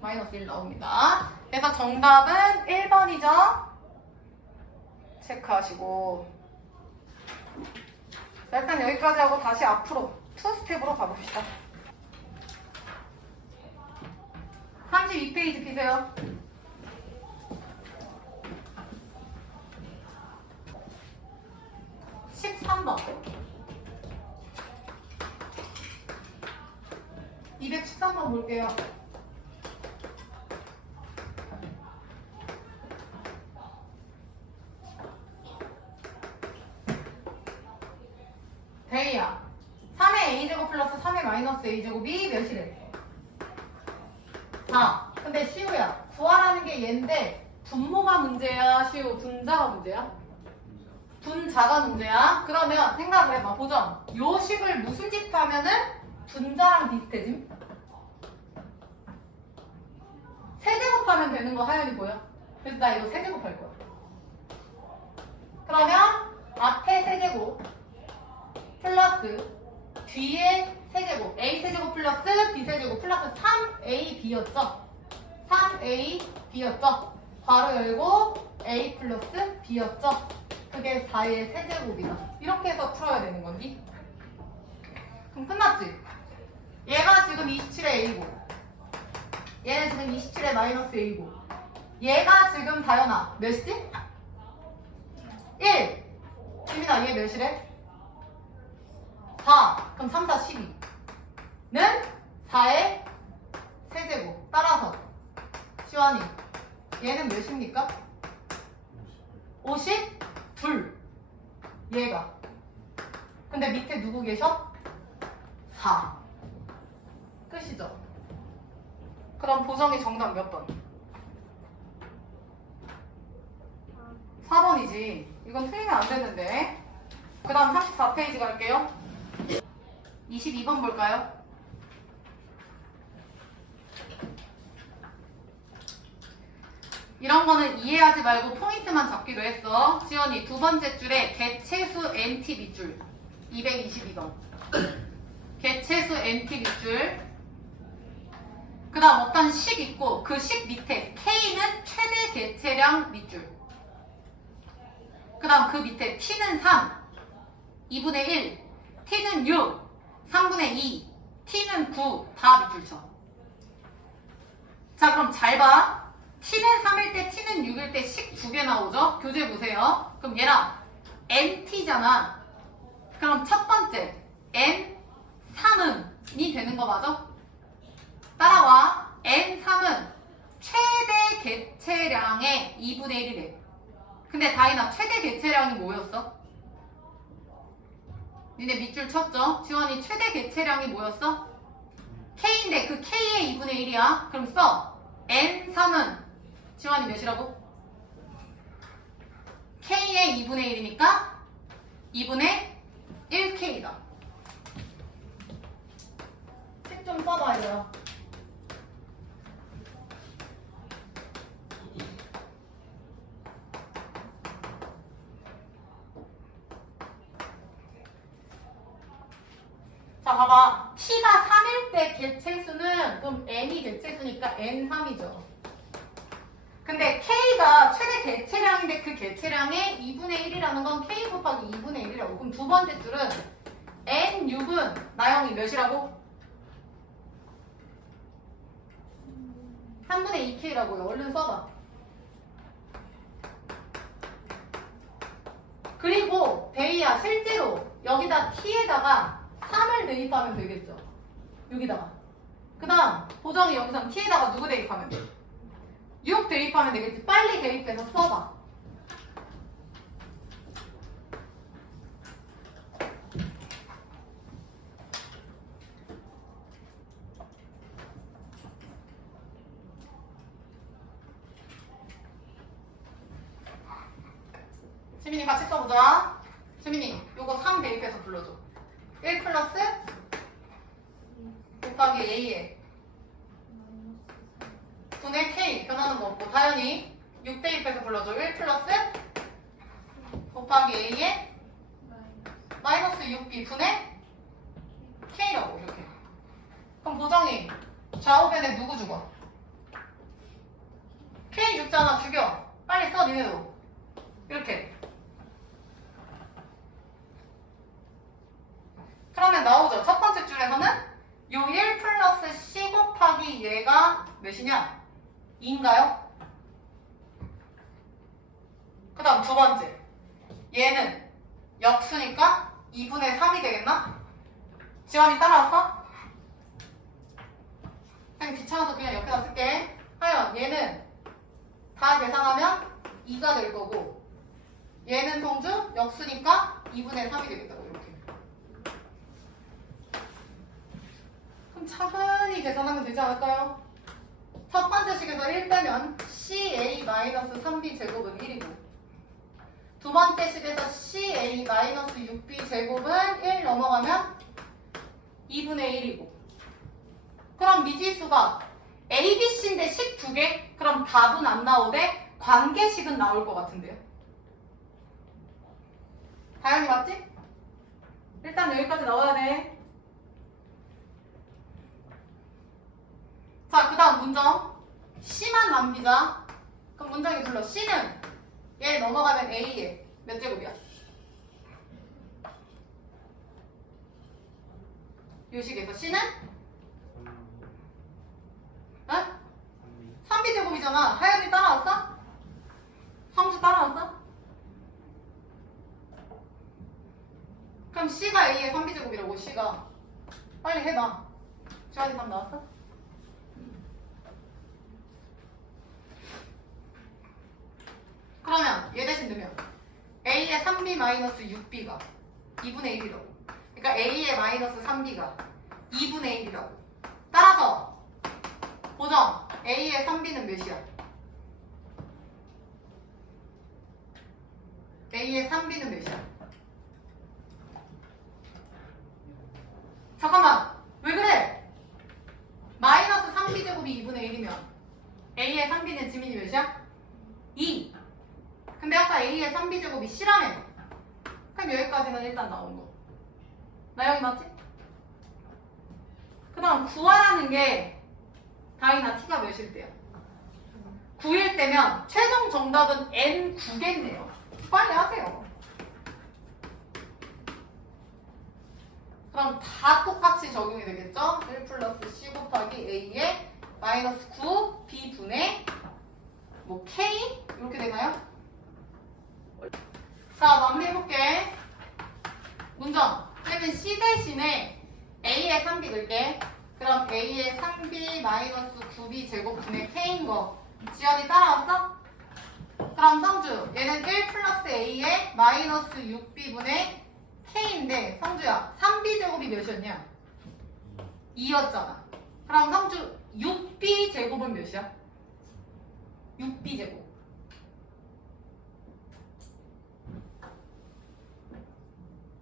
마이너스 1 나옵니다. 그래서 정답은 1번이죠. 체크하시고. 자, 일단 여기까지 하고 다시 앞으로 2스텝으로 가봅시다. 32페이지 피세요. (13번) 213번 볼게요. 데이야 3의 a제곱 플러스 3의 마이너스 a제곱이 몇이래? 4. 근데 시우야 구하라는 게 얘인데 분모가 문제야 시우 분자가 문제야? 분자가 문제야. 그러면 생각을 해봐. 보정 요 식을 무슨 짓 하면은 분자랑 비슷해짐? 세제곱하면 되는 거 하연이 보여? 그래서 나 이거 세제곱할 거야. 그러면 앞에 세제곱 플러스 뒤에 세제곱 a 세제곱 플러스 b 세제곱 플러스 3ab였죠? 3ab였죠? 괄호 열고 a 플러스 b였죠? 그게 4의 세제곱이다. 이렇게 해서 풀어야 되는 건디? 그럼 끝났지? 얘가 지금 27의 a고 얘는 지금 27의 마이너스 a고 얘가 지금 다현아 몇이지? 1! 지민아 얘 몇이래? 4. 그럼 3, 4, 12는 4의 세제곱. 따라서 시환이 얘는 몇입니까? 52. 얘가. 근데 밑에 누구 계셔? 4. 끝이죠. 그럼 보정이 정답 몇 번? 4번이지. 이건 틀리면 안 되는데. 그 다음 34페이지 갈게요. 22번 볼까요? 이런 거는 이해하지 말고 포인트만 잡기로 했어. 지연이 두 번째 줄에 개체수 nT 밑줄 222번 개체수 nT 밑줄 그 다음 어떤 식 있고 그 식 밑에 K는 최대 개체량 밑줄 그 다음 그 밑에 T는 3 2분의 1 T는 6 3분의 2 T는 9 다 밑줄 쳐. 자 그럼 잘 봐. T는 3일 때 T는 6일 때 식 두 개 나오죠? 교재 보세요. 그럼 얘랑 NT잖아. 그럼 첫 번째 N3은이 되는 거 맞아? 따라와. N3은 최대 개체량의 2분의 1이래. 근데 다이나 최대 개체량이 뭐였어? 니네 밑줄 쳤죠? 지원이 최대 개체량이 뭐였어? K인데 그 K의 2분의 1이야. 그럼 써. N3은 지원이 몇이라고? K의 2분의 1이니까 2분의 1K다. 책 좀 써봐요. 자 봐봐. T가 3일 때 개체수는 그럼 N이 개체수니까 N3이죠. 근데 K가 최대 개체량인데 그 개체량의 2분의 1이라는 건 K 곱하기 2분의 1이라고. 그럼 두 번째 줄은 N6은 나영이 몇이라고? 3분의 2K라고요. 얼른 써봐. 그리고 데이야 실제로 여기다 T에다가 3을 대입하면 되겠죠. 여기다가. 그 다음 보정이 여기서 T에다가 누구 대입하면 돼? 6 대입하면 되겠지. 빨리 대입해서 써봐. 지민이 같이 써보자. 지민이 요거 3 대입해서 불러줘. 1 플러스 곱하기 A에 분의 K 변하는 거 없고 다현이 6대입해서 불러줘. 1 플러스 곱하기 A에 마이너스 6B 분의 K라고 이렇게. 그럼 보정이 좌우변에 누구 죽어? K 죽잖아. 죽여. 빨리 써 니네도. 이렇게. 그러면 나오죠. 첫 번째 줄에서는 요 1 플러스 C 곱하기 얘가 몇이냐? 2인가요? 그 다음 두 번째. 얘는 역수니까 2분의 3이 되겠나? 지원이 따라왔어? 그냥 귀찮아서 그냥 옆에다 쓸게. 하연 얘는 다 계산하면 2가 될 거고 얘는 성주 역수니까 2분의 3이 되겠다고 이렇게. 그럼 차분히 계산하면 되지 않을까요? 첫 번째 식에서 1 빼면 CA-3B 제곱은 1이고 두 번째 식에서 CA-6B 제곱은 1 넘어가면 2분의 1이고 그럼 미지수가 A, B, C인데 식 2개? 그럼 답은 안 나오되 관계식은 나올 것 같은데요. 다현이 맞지? 일단 여기까지 나와야 돼. 자, 그 다음 문정. C만 남기자. 그럼 문정이 불러. C는 얘 넘어가면 A에 몇 제곱이야? 요 식에서 C는? 응? 3B 제곱이잖아. 하연이 따라왔어? 성주 따라왔어? 그럼 C가 A의 3B 제곱이라고. C가 빨리 해봐. 지환이 답 나왔어? 그러면 얘 대신 넣으면 A의 3B-6B가 2분의 1이라고. 그러니까 A의 마이너스 3B가 2분의 1이라고. 따라서 보정 A의 3B는 몇이야? A의 3B는 몇이야? 잠깐만 왜 그래? 마이너스 3B 제곱이 2분의 1이면 A의 3B는 지민이 몇이야? 2. 근데 아까 A의 3B 제곱이 C라며. 그럼 여기까지는 일단 나온 거. 나 여기 맞지? 그 다음 구하라는 게 다이나 T가 몇일 때야? 9일 때면 최종 정답은 N9겠네요. 빨리 하세요. 그럼 다 똑같이 적용이 되겠죠? 1 플러스 C 곱하기 A의 마이너스 9 B분의 뭐 K? 이렇게 되나요? 자, 마무리해볼게. 문정. 그러면 C 대신에 A의 3B 넣을게. 그럼 A의 3B 마이너스 9B 제곱분의 K인 거. 지연이 따라왔어? 그럼 성주. 얘는 1 플러스 A의 마이너스 6B분의 K인데 성주야. 3B 제곱이 몇이었냐? 2였잖아. 그럼 성주 6B 제곱은 몇이야? 6B 제곱.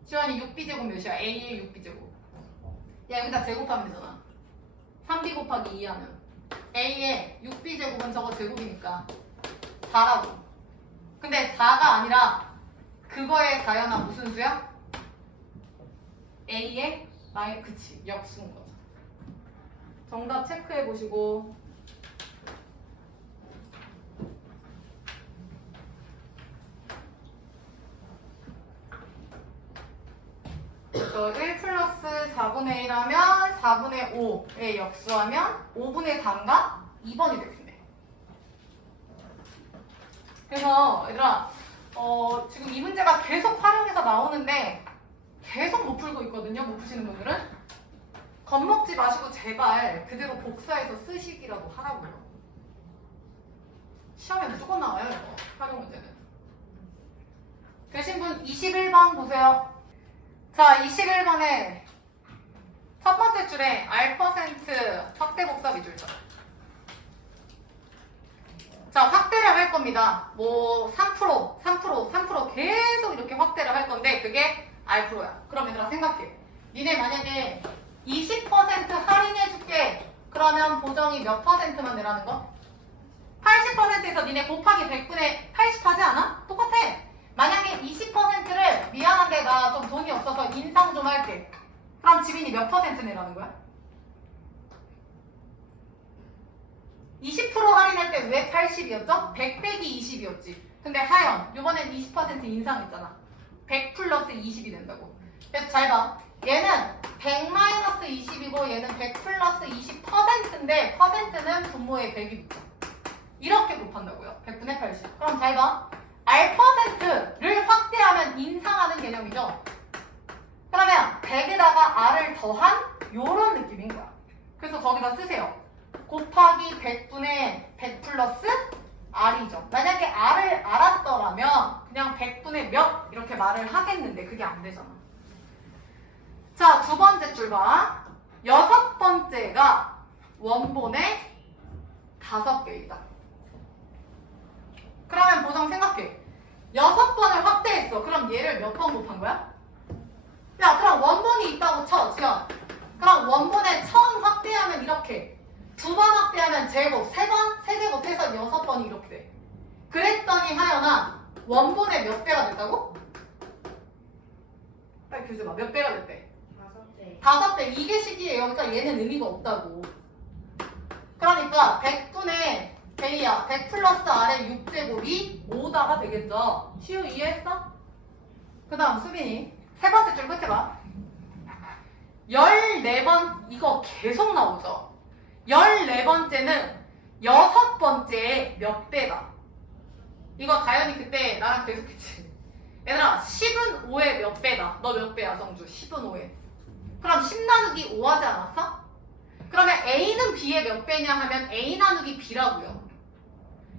지원이 6B 제곱 몇이야? A의 6B 제곱. 야, 여기다 제곱하면 되잖아. 3B 곱하기 2 하면 A의 6B 제곱은 저거 제곱이니까 4라고. 근데 4가 아니라 그거의 다연아 무슨 수야? A의 그치, 역수인 거죠. 정답 체크해 보시고. 저 1 플러스 4분의 1 하면 4분의 5에 역수하면 5분의 4인가? 2번이 되겠네. 그래서 얘들아 지금 이 문제가 계속 활용해서 나오는데 계속 못 풀고 있거든요. 못 푸시는 분들은. 겁먹지 마시고 제발 그대로 복사해서 쓰시기라도 하라고요. 시험에 무조건 나와요. 이거 활용 문제는. 되신 분 21번 보세요. 자, 21번에 첫 번째 줄에 R% 확대 복사 미줄자. 자, 확대를 할 겁니다. 뭐 3% 계속 이렇게 확대를 할 건데 그게 R야. 그럼 얘들아 생각해. 니네 만약에 20% 할인해 줄게. 그러면 보정이 몇 %만 내라는 거? 80%에서 니네 곱하기 100분의 80 하지 않아? 똑같아. 만약에 20%를 미안한데 나 좀 돈이 없어서 인상 좀 할게. 그럼 지민이 몇 퍼센트 내라는 거야? 20% 할인할 때 왜 80이었죠? 100 빼기 20이었지. 근데 하연, 이번엔 20% 인상했잖아. 100 플러스 20이 된다고. 그래서 잘 봐. 얘는 100 마이너스 20이고 얘는 100 플러스 20%인데 퍼센트는 분모의 100이 붙어. 이렇게 곱한다고요. 100분의 80. 그럼 잘 봐. R%를 확대하면 인상하는 개념이죠. 그러면 100에다가 R을 더한 요런 느낌인 거야. 그래서 거기다 쓰세요. 곱하기 100분의 100 플러스 R이죠. 만약에 R을 알았더라면 그냥 100분의 몇 이렇게 말을 하겠는데 그게 안 되잖아. 자, 두 번째 줄 봐. 여섯 번째가 원본의 5개이다. 그러면 보정 생각해. 6번을 확대했어. 그럼 얘를 몇 번 곱한 거야? 야, 그럼 원본이 있다고 쳐, 지연. 그럼 원본에 처음 확대하면 이렇게. 2번 확대하면 제곱, 3번, 세제곱해서 6번이 이렇게 돼. 그랬더니 하연아, 원본의 몇 배가 됐다고? 빨리 교재 봐. 몇 배가 됐대? 5배. 5배. 이게 식이에요. 그러니까 얘는 의미가 없다고. 그러니까 100분의 K야. 100 플러스 R의 6제곱이 5다가 되겠죠. 시우 이해했어? 그 다음 수빈이. 세 번째 줄 끝에 봐. 14번, 이거 계속 나오죠. 14번째는 6번째의 몇 배다. 이거 다현이 그때 나랑 계속했지. 얘들아, 10은 5의 몇 배다. 너 몇 배야, 성주? 10은 5에. 그럼 10 나누기 5 하지 않았어? 그러면 A는 B의 몇 배냐 하면 A 나누기 B라고요.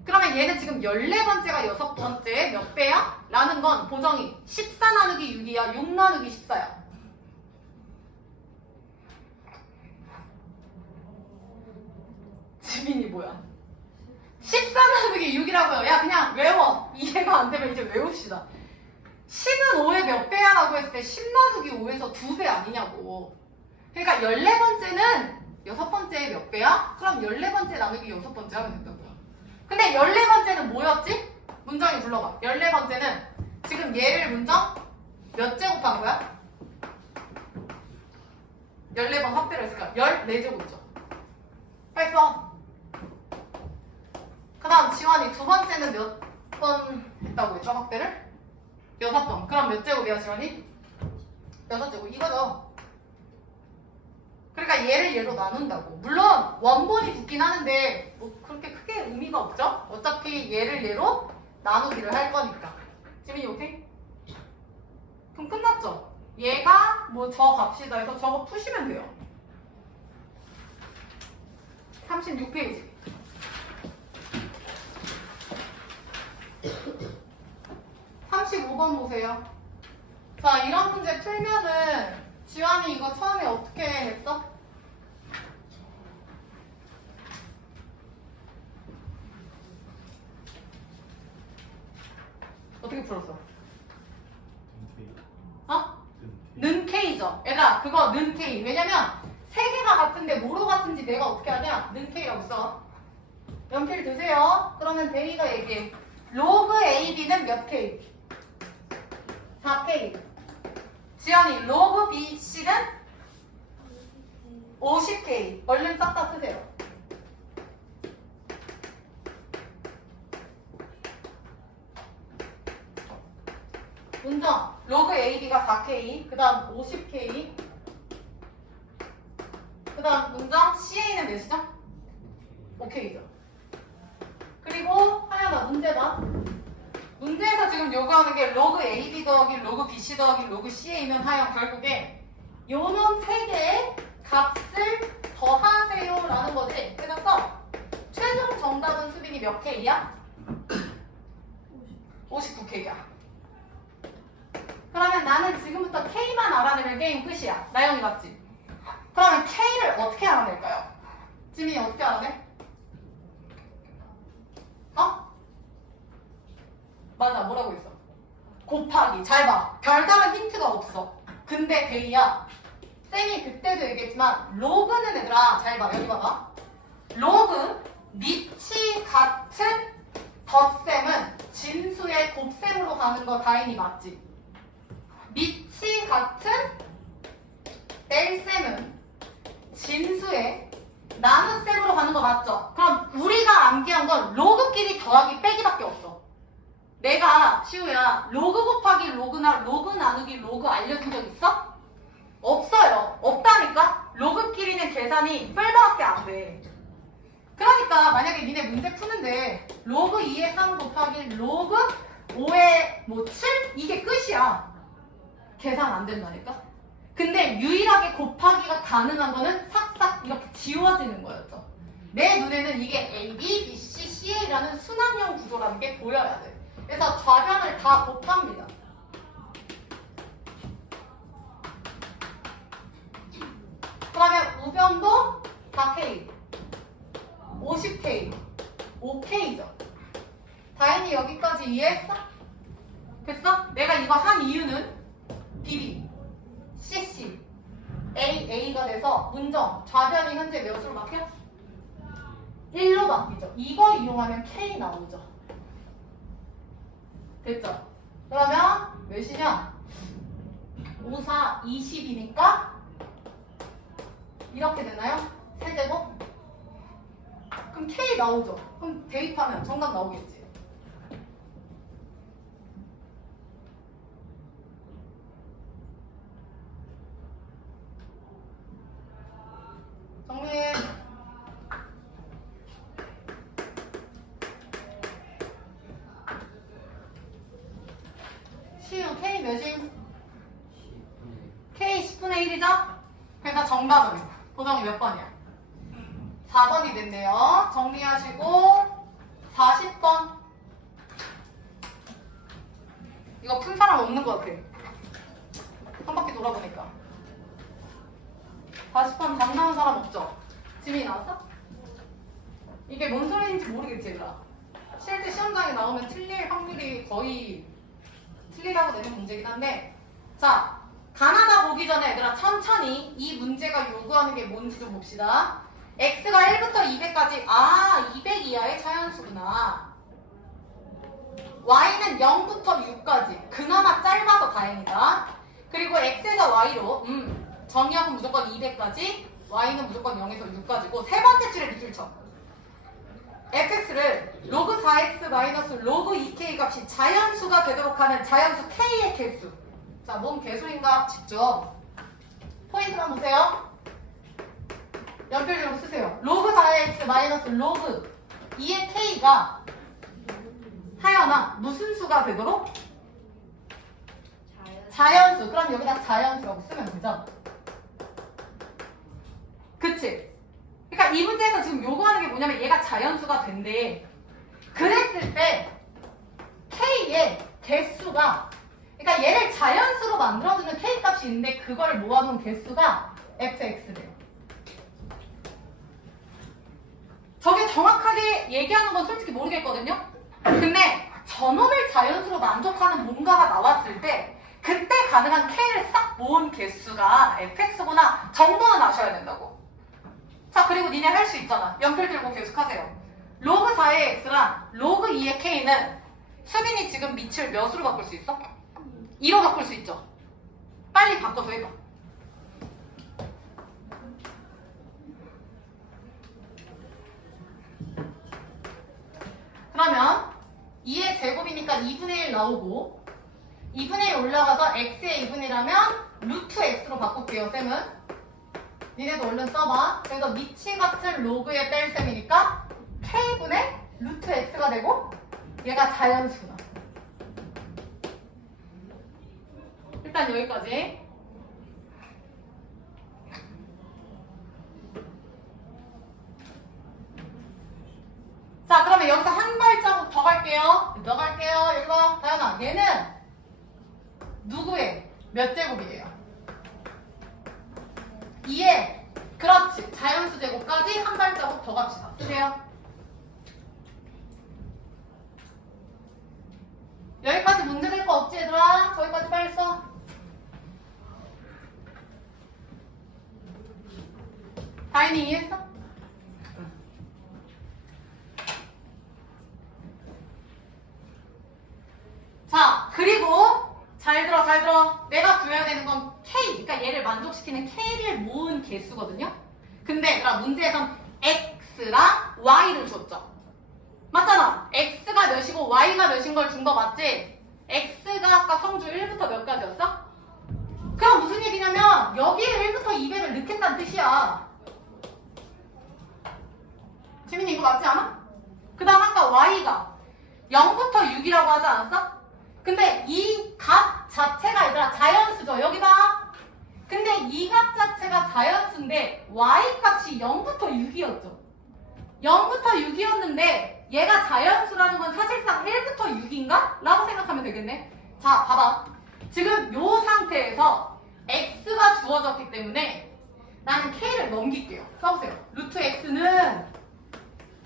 그러면 얘는 지금 14번째가 6번째의 몇 배야? 라는 건 보정이 14 나누기 6이야, 6 나누기 14야. 지민이 뭐야? 14 나누기 6이라고요. 야, 그냥 외워. 이해가 안 되면 이제 외웁시다. 10은 5의 몇 배야? 라고 했을 때 10 나누기 5에서 2배 아니냐고. 그러니까 14번째는 6번째의 몇 배야? 그럼 14번째 나누기 6번째 하면 된다고요. 근데 14번째는 뭐였지? 문정이 불러봐. 14번째는 지금 얘를 문정 몇 제곱한 거야? 14번 확대를 했을까? 14제곱이죠. 빨리 써. 그 다음 지환이 두 번째는 몇 번 했다고 했죠? 확대를? 6번. 그럼 몇 제곱이야 지환이? 6제곱. 이거죠. 그러니까 얘를 얘로 나눈다고. 물론 원본이 붙긴 하는데 뭐 그렇게 크게 의미가 없죠? 어차피 얘를 얘로 나누기를 할 거니까. 지민이 오케이? 그럼 끝났죠? 얘가 뭐 저 값이다 해서 저거 푸시면 돼요. 36페이지. 35번 보세요. 자, 이런 문제 풀면은 지환이 이거 처음에 어떻게 했어? 어떻게 풀었어? 어? 는 K죠. 얘들아, 그거 는 K. 왜냐면 세 개가 같은데 뭐로 같은지 내가 어떻게 하냐? 는 K라고 써. 연필 드세요. 그러면 대리가 얘기해. 로그 AB는 몇 K? 4K. 지연이 로그 BC는 50K. 얼른 싹 다 쓰세요. 문정. 로그 AB가 4K. 그 다음 50K. 그 다음 문정 CA는 몇이죠? 5K죠. 그리고 하연아 문제 봐. 문제에서 지금 요구하는 게 로그 AB 더하기 로그 BC 더하기 로그 CA면 하연 결국에 요놈 세 개의 값을 더하세요 라는 거지. 그래서 최종 정답은 수빈이 몇 K야? 59K야. 그러면 나는 지금부터 K만 알아내면 게임 끝이야. 나영이 맞지? 그러면 K를 어떻게 알아낼까요? 지민이 어떻게 알아내? 어? 맞아, 뭐라고 했어? 곱하기. 잘 봐. 별다른 힌트가 없어. 근데 데이야. 쌤이 그때도 얘기했지만 로그는 얘들아 잘 봐. 여기 봐봐. 로그 밑이 같은 덧셈은 진수의 곱셈으로 가는 거 다인이 맞지? 밑이 같은 뺄셈은 진수의 나눗셈으로 가는 거 맞죠? 그럼 우리가 암기한 건 로그끼리 더하기 빼기밖에 없어. 내가 시우야 로그 곱하기 로그나 로그 나누기 로그 알려준 적 있어? 없어요. 없다니까? 로그끼리는 계산이 뿔밖에 안 돼. 그러니까 만약에 니네 문제 푸는데 로그 2의 3 곱하기 로그 5의 뭐 7? 이게 끝이야. 계산 안 된다니까? 근데 유일하게 곱하기가 가능한 거는 싹싹 이렇게 지워지는 거였죠. 내 눈에는 이게 A, B, B, C, C라는 순환형 구조라는 게 보여야 돼. 그래서 좌변을 다 곱합니다. 그러면 우변도 4K, 50K, 5K죠. 다행히 여기까지 이해했어? 됐어? 내가 이거 한 이유는 BB, CC, AA가 돼서 문정, 좌변이 현재 몇으로 바뀌어? 1로 바뀌죠. 이거 이용하면 K 나오죠. 됐죠? 그러면 몇이냐? 5, 4, 20이니까 이렇게 되나요? 세제곱? 그럼 K 나오죠? 그럼 대입하면 정답 나오겠지. 정리해. 시우 K 몇임? K 10분의 1이죠? 그래서 정답은 도정이 몇 번이야? 4번이 됐네요. 정리하시고 40번. 이거 푼 사람 없는 것 같아. 한 바퀴 돌아보니까 40번 답 나온 사람 없죠? 지민이 나왔어? 이게 뭔 소리인지 모르겠지 얘들아. 실제 시험장에 나오면 틀릴 확률이 거의 틀리라고 내는 문제긴 한데, 자 가나다 보기 전에 얘들아 천천히 이 문제가 요구하는 게 뭔지 좀 봅시다. x가 1부터 200까지 200 이하의 자연수구나. y는 0부터 6까지 그나마 짧아서 다행이다. 그리고 x에서 y로 정의하면 무조건 200까지, y는 무조건 0에서 6까지고 세 번째 줄에 밑줄 쳐. fx를 로그 4x 마이너스 로그 2k 값이 자연수가 되도록 하는 자연수 k의 개수. 자, 뭔 개수인가 직접 포인트만 보세요. 연필로 쓰세요. 로그 4x 마이너스 로그 2의 k가 하여나 무슨 수가 되도록? 자연수. 그럼 여기다 자연수라고 쓰면 되죠. 그치? 그러니까 이 문제에서 지금 요구하는 게 뭐냐면 얘가 자연수가 된대. 그랬을 때 k의 개수가, 그러니까 얘를 자연수로 만들어주는 k 값이 있는데 그거를 모아놓은 개수가 fx래요. 저게 정확하게 얘기하는 건 솔직히 모르겠거든요. 근데 전원을 자연수로 만족하는 뭔가가 나왔을 때 그때 가능한 k를 싹 모은 개수가 fx구나 정도는 아셔야 된다고. 자, 그리고 니네 할 수 있잖아. 연필 들고 계속하세요. 로그 4의 x랑 로그 2의 k는 수빈이 지금 밑을 몇으로 바꿀 수 있어? 2로 바꿀 수 있죠. 빨리 바꿔서 해봐. 그러면 2의 제곱이니까 2분의 1 나오고 2분의 1 올라가서 x의 2분의 1하면 루트 x로 바꿀게요. 쌤은 니네도 얼른 써봐. 그래서 밑이 같은 로그의 뺄셈이니까 k분의 루트 x가 되고 얘가 자연수구나. 일단 여기까지. 자, 그러면 여기서 한 발자국 더 갈게요. 더 갈게요. 여기 봐. 다현아, 얘는 누구의 몇 제곱이에요? 2의, 그렇지, 자연수 제곱까지 한 발자국 더 갑시다. 쓰세요. 여기까지 문제 될 거 없지 얘들아? 저기까지 빨리 써. 다인이 이해했어? 되는 건 K, 그러니까 얘를 만족시키는 K를 모은 개수거든요. 근데 얘들아 문제에선 X랑 Y를 줬죠. 맞잖아. X가 몇이고 Y가 몇인 걸 준 거 맞지? X가 아까 성주 1부터 몇 가지였어? 그럼 무슨 얘기냐면 여기에 1부터 200을 넣겠다는 뜻이야. 재민이 이거 맞지 않아? 그 다음 아까 Y가 0부터 6이라고 하지 않았어? 근데 이 값 자체가 얘들아 자연수죠. 여기 봐. 근데 이 값 자체가 자연수인데 Y 값이 0부터 6이었죠. 0부터 6이었는데 얘가 자연수라는 건 사실상 1부터 6인가? 라고 생각하면 되겠네. 자, 봐봐. 지금 요 상태에서 x가 주어졌기 때문에 나는 k를 넘길게요. 써보세요. 루트 x는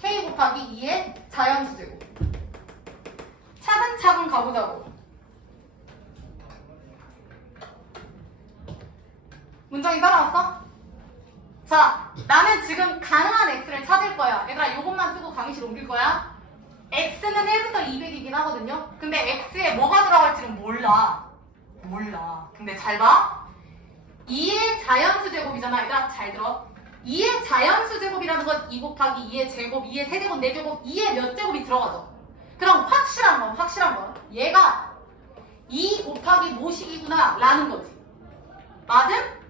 k 곱하기 2의 자연수 제곱. 차근차근 가보자고. 문정이 따라왔어? 자, 나는 지금 가능한 x를 찾을 거야. 얘들아, 이것만 쓰고 강의실 옮길 거야. x는 1부터 200이긴 하거든요. 근데 x에 뭐가 들어갈지는 몰라. 근데 잘 봐. 2의 자연수 제곱이잖아. 얘들아, 잘 들어. 2의 자연수 제곱이라는 건 2 곱하기 2의 제곱, 2의 세제곱, 4제곱, 2의 몇 제곱이 들어가죠. 그럼 확실한 건 얘가 2 곱하기 모식이구나 라는 거지. 맞음?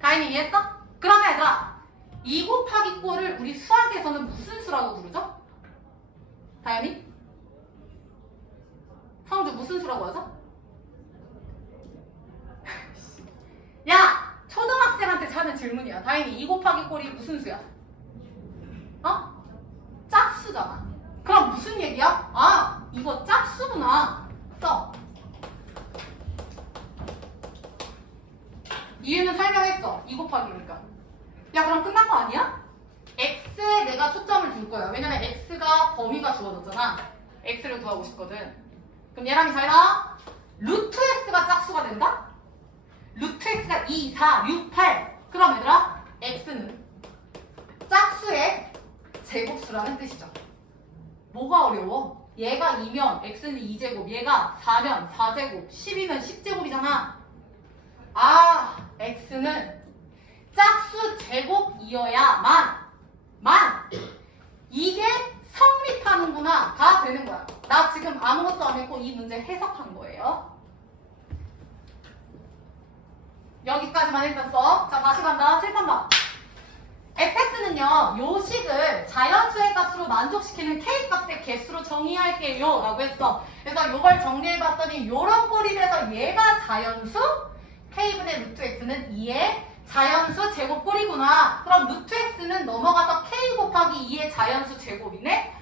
가인이 이해했어? 그러면 얘들아 2 곱하기 꼴을 우리 수학에서는 무슨 수라고 부르죠? 다현이? 성주 무슨 수라고 하죠? 야! 초등학생한테 하는 질문이야. 다현이 2 곱하기 꼴이 무슨 수야? 어? 짝수잖아. 그럼 무슨 얘기야? 아, 이거 짝수구나. 써. 이유는 설명했어. 2 곱하기니까. 야, 그럼 끝난 거 아니야? x에 내가 초점을 둘 거야. 왜냐면 x가 범위가 주어졌잖아. x를 구하고 싶거든. 그럼 얘랑 잘 봐. 루트 x가 짝수가 된다? 루트 x가 2, 4, 6, 8. 그럼 얘들아, x는 짝수의 제곱수라는 뜻이죠. 뭐가 어려워? 얘가 2면 x는 2제곱, 얘가 4면 4제곱, 10이면 10제곱이잖아. 아, x는 짝수 제곱이어야만 이게 성립하는구나 가 되는 거야. 나 지금 아무것도 안 했고 이 문제 해석한 거예요. 여기까지만 일단 써. 자, 다시 간다. 7번 봐. fx는요, 요 식을 자연수의 값으로 만족시키는 k값의 개수로 정의할게요 라고 했어. 그래서 요걸 정리해봤더니 요런 꼴이 돼서 얘가 자연수, k분의 루트 x는 2의 자연수 제곱 꼴이구나. 그럼 루트 x는 넘어가서 k 곱하기 2의 자연수 제곱이네?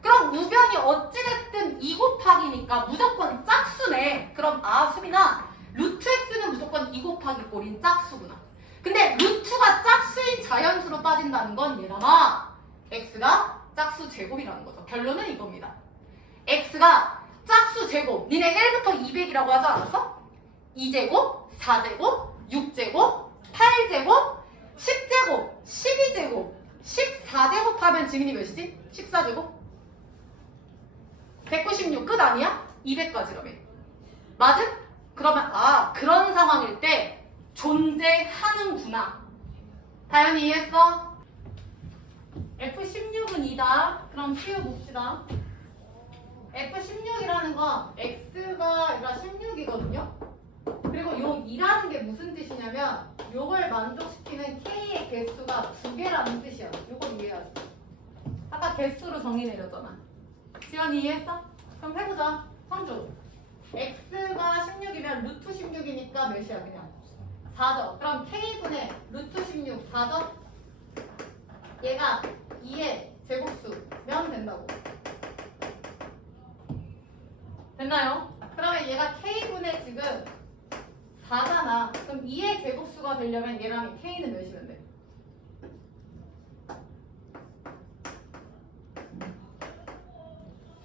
그럼 우변이 어찌됐든 2 곱하기니까 무조건 짝수네. 그럼 수빈아, 루트 x는 무조건 2 곱하기 꼴인 짝수구나. 근데 루트가 짝수인 자연수로 빠진다는 건 얘랑아 x가 짝수 제곱이라는 거죠. 결론은 이겁니다. x가 짝수 제곱, 니네 1부터 200이라고 하지 않았어? 2제곱, 4제곱, 6제곱, 8제곱, 10제곱, 12제곱, 14제곱 하면 지민이 몇이지? 14제곱? 196 끝 아니야? 200까지라며. 맞음? 그러면 그런 상황일 때 존재하는구나. 다현이 이해했어? F16은 2다. 그럼 키워봅시다. F16이라는 건 X가 16이거든요. 그리고 요 2라는 게 무슨 뜻이냐면 요걸 만족시키는 K의 개수가 2개라는 뜻이야. 요걸 이해하지. 아까 개수로 정의 내렸잖아. 지연이 이해했어? 그럼 해보자. 성주. X가 16이면 루트 16이니까 몇이야 그냥? 4죠. 그럼 K분의 루트 16 4죠? 얘가 2의 제곱수면 된다고. 됐나요? 그러면 얘가 K분의 지금 4잖아. 그럼 2의 제곱수가 되려면 얘랑 K는 몇이면 돼?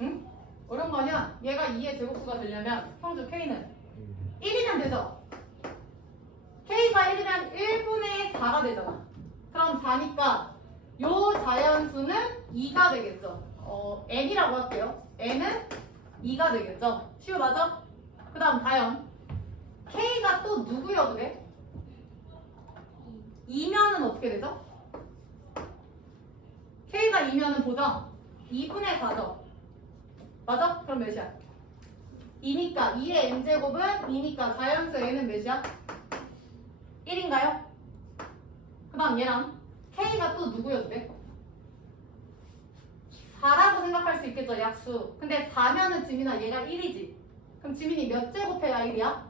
응? 어려운 거 아니야? 얘가 2의 제곱수가 되려면 성주 K는 1이면 되죠? K가 1이면 1분의 4가 되잖아. 그럼 4니까 요 자연수는 2가 되겠죠. n이라고 할게요. n은 2가 되겠죠. 시우 맞아? 그 다음 다연. K가 또 누구여도 돼? 2면은 어떻게 되죠? K가 2면은 보정 2분의 4죠. 맞아? 그럼 몇이야? 2니까 2의 n제곱은 2니까 자연수 n은 몇이야? 1인가요? 그 다음 얘랑 K가 또 누구여도 돼? 4라고 생각할 수 있겠죠, 약수. 근데 4면은 지민아 얘가 1이지. 그럼 지민이 몇 제곱해야 1이야?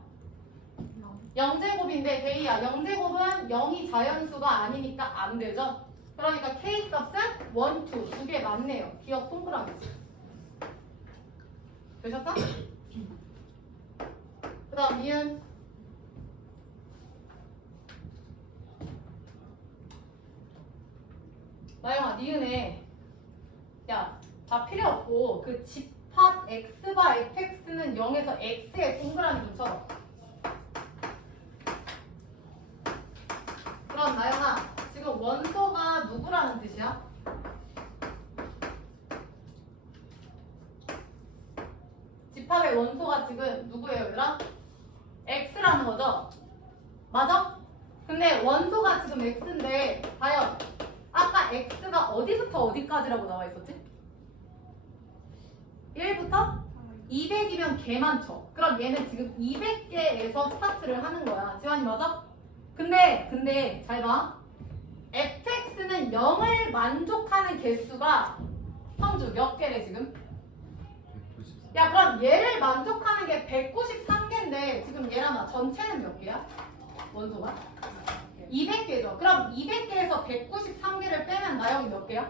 0제곱인데 K야. 0제곱은 0이 자연수가 아니니까 안 되죠. 그러니까 K 값은 1, 2, 두 개 맞네요. 기억 동그라미지. 되셨죠? 그 다음 니은. 나영아, 니은에 야, 다 필요 없고 그 집합 x바 fx는 0에서 x에 동그라미 좀 쳐봐. 그럼 나영아, 지금 원소가 누구라는 뜻이야? 집합의 원소가 지금 누구예요, 얘들아? x라는 거죠? 맞아? 근데 원소가 지금 x인데 과연 아까 x가 어디부터 어디까지라고 나와 있었지? 1부터 200이면 개 많죠. 그럼 얘는 지금 200개에서 스타트를 하는 거야. 지환이 맞아? 근데 잘 봐. fx는 0을 만족하는 개수가 성주 몇 개래 지금? 야, 그럼 얘를 만족하는 게 193개인데 지금 얘랑 나 전체는 몇 개야? 원소가? 200개죠. 그럼 200개에서 193개를 빼면 나영이 몇 개야?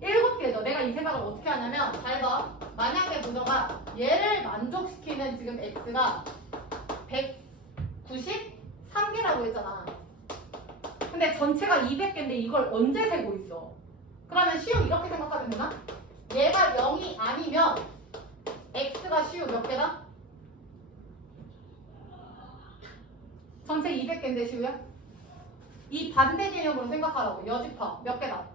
7개죠. 내가 이 생각을 어떻게 하냐면 잘 봐. 만약에 보정아 얘를 만족시키는 지금 x가 193개라고 했잖아. 근데 전체가 200개인데 이걸 언제 세고 있어? 그러면 시우 이렇게 생각하면 되나? 얘가 0이 아니면 x가 시우 몇 개다? 전체 200개인데 시우야? 이 반대 개념으로 생각하라고. 여집합 몇 개다?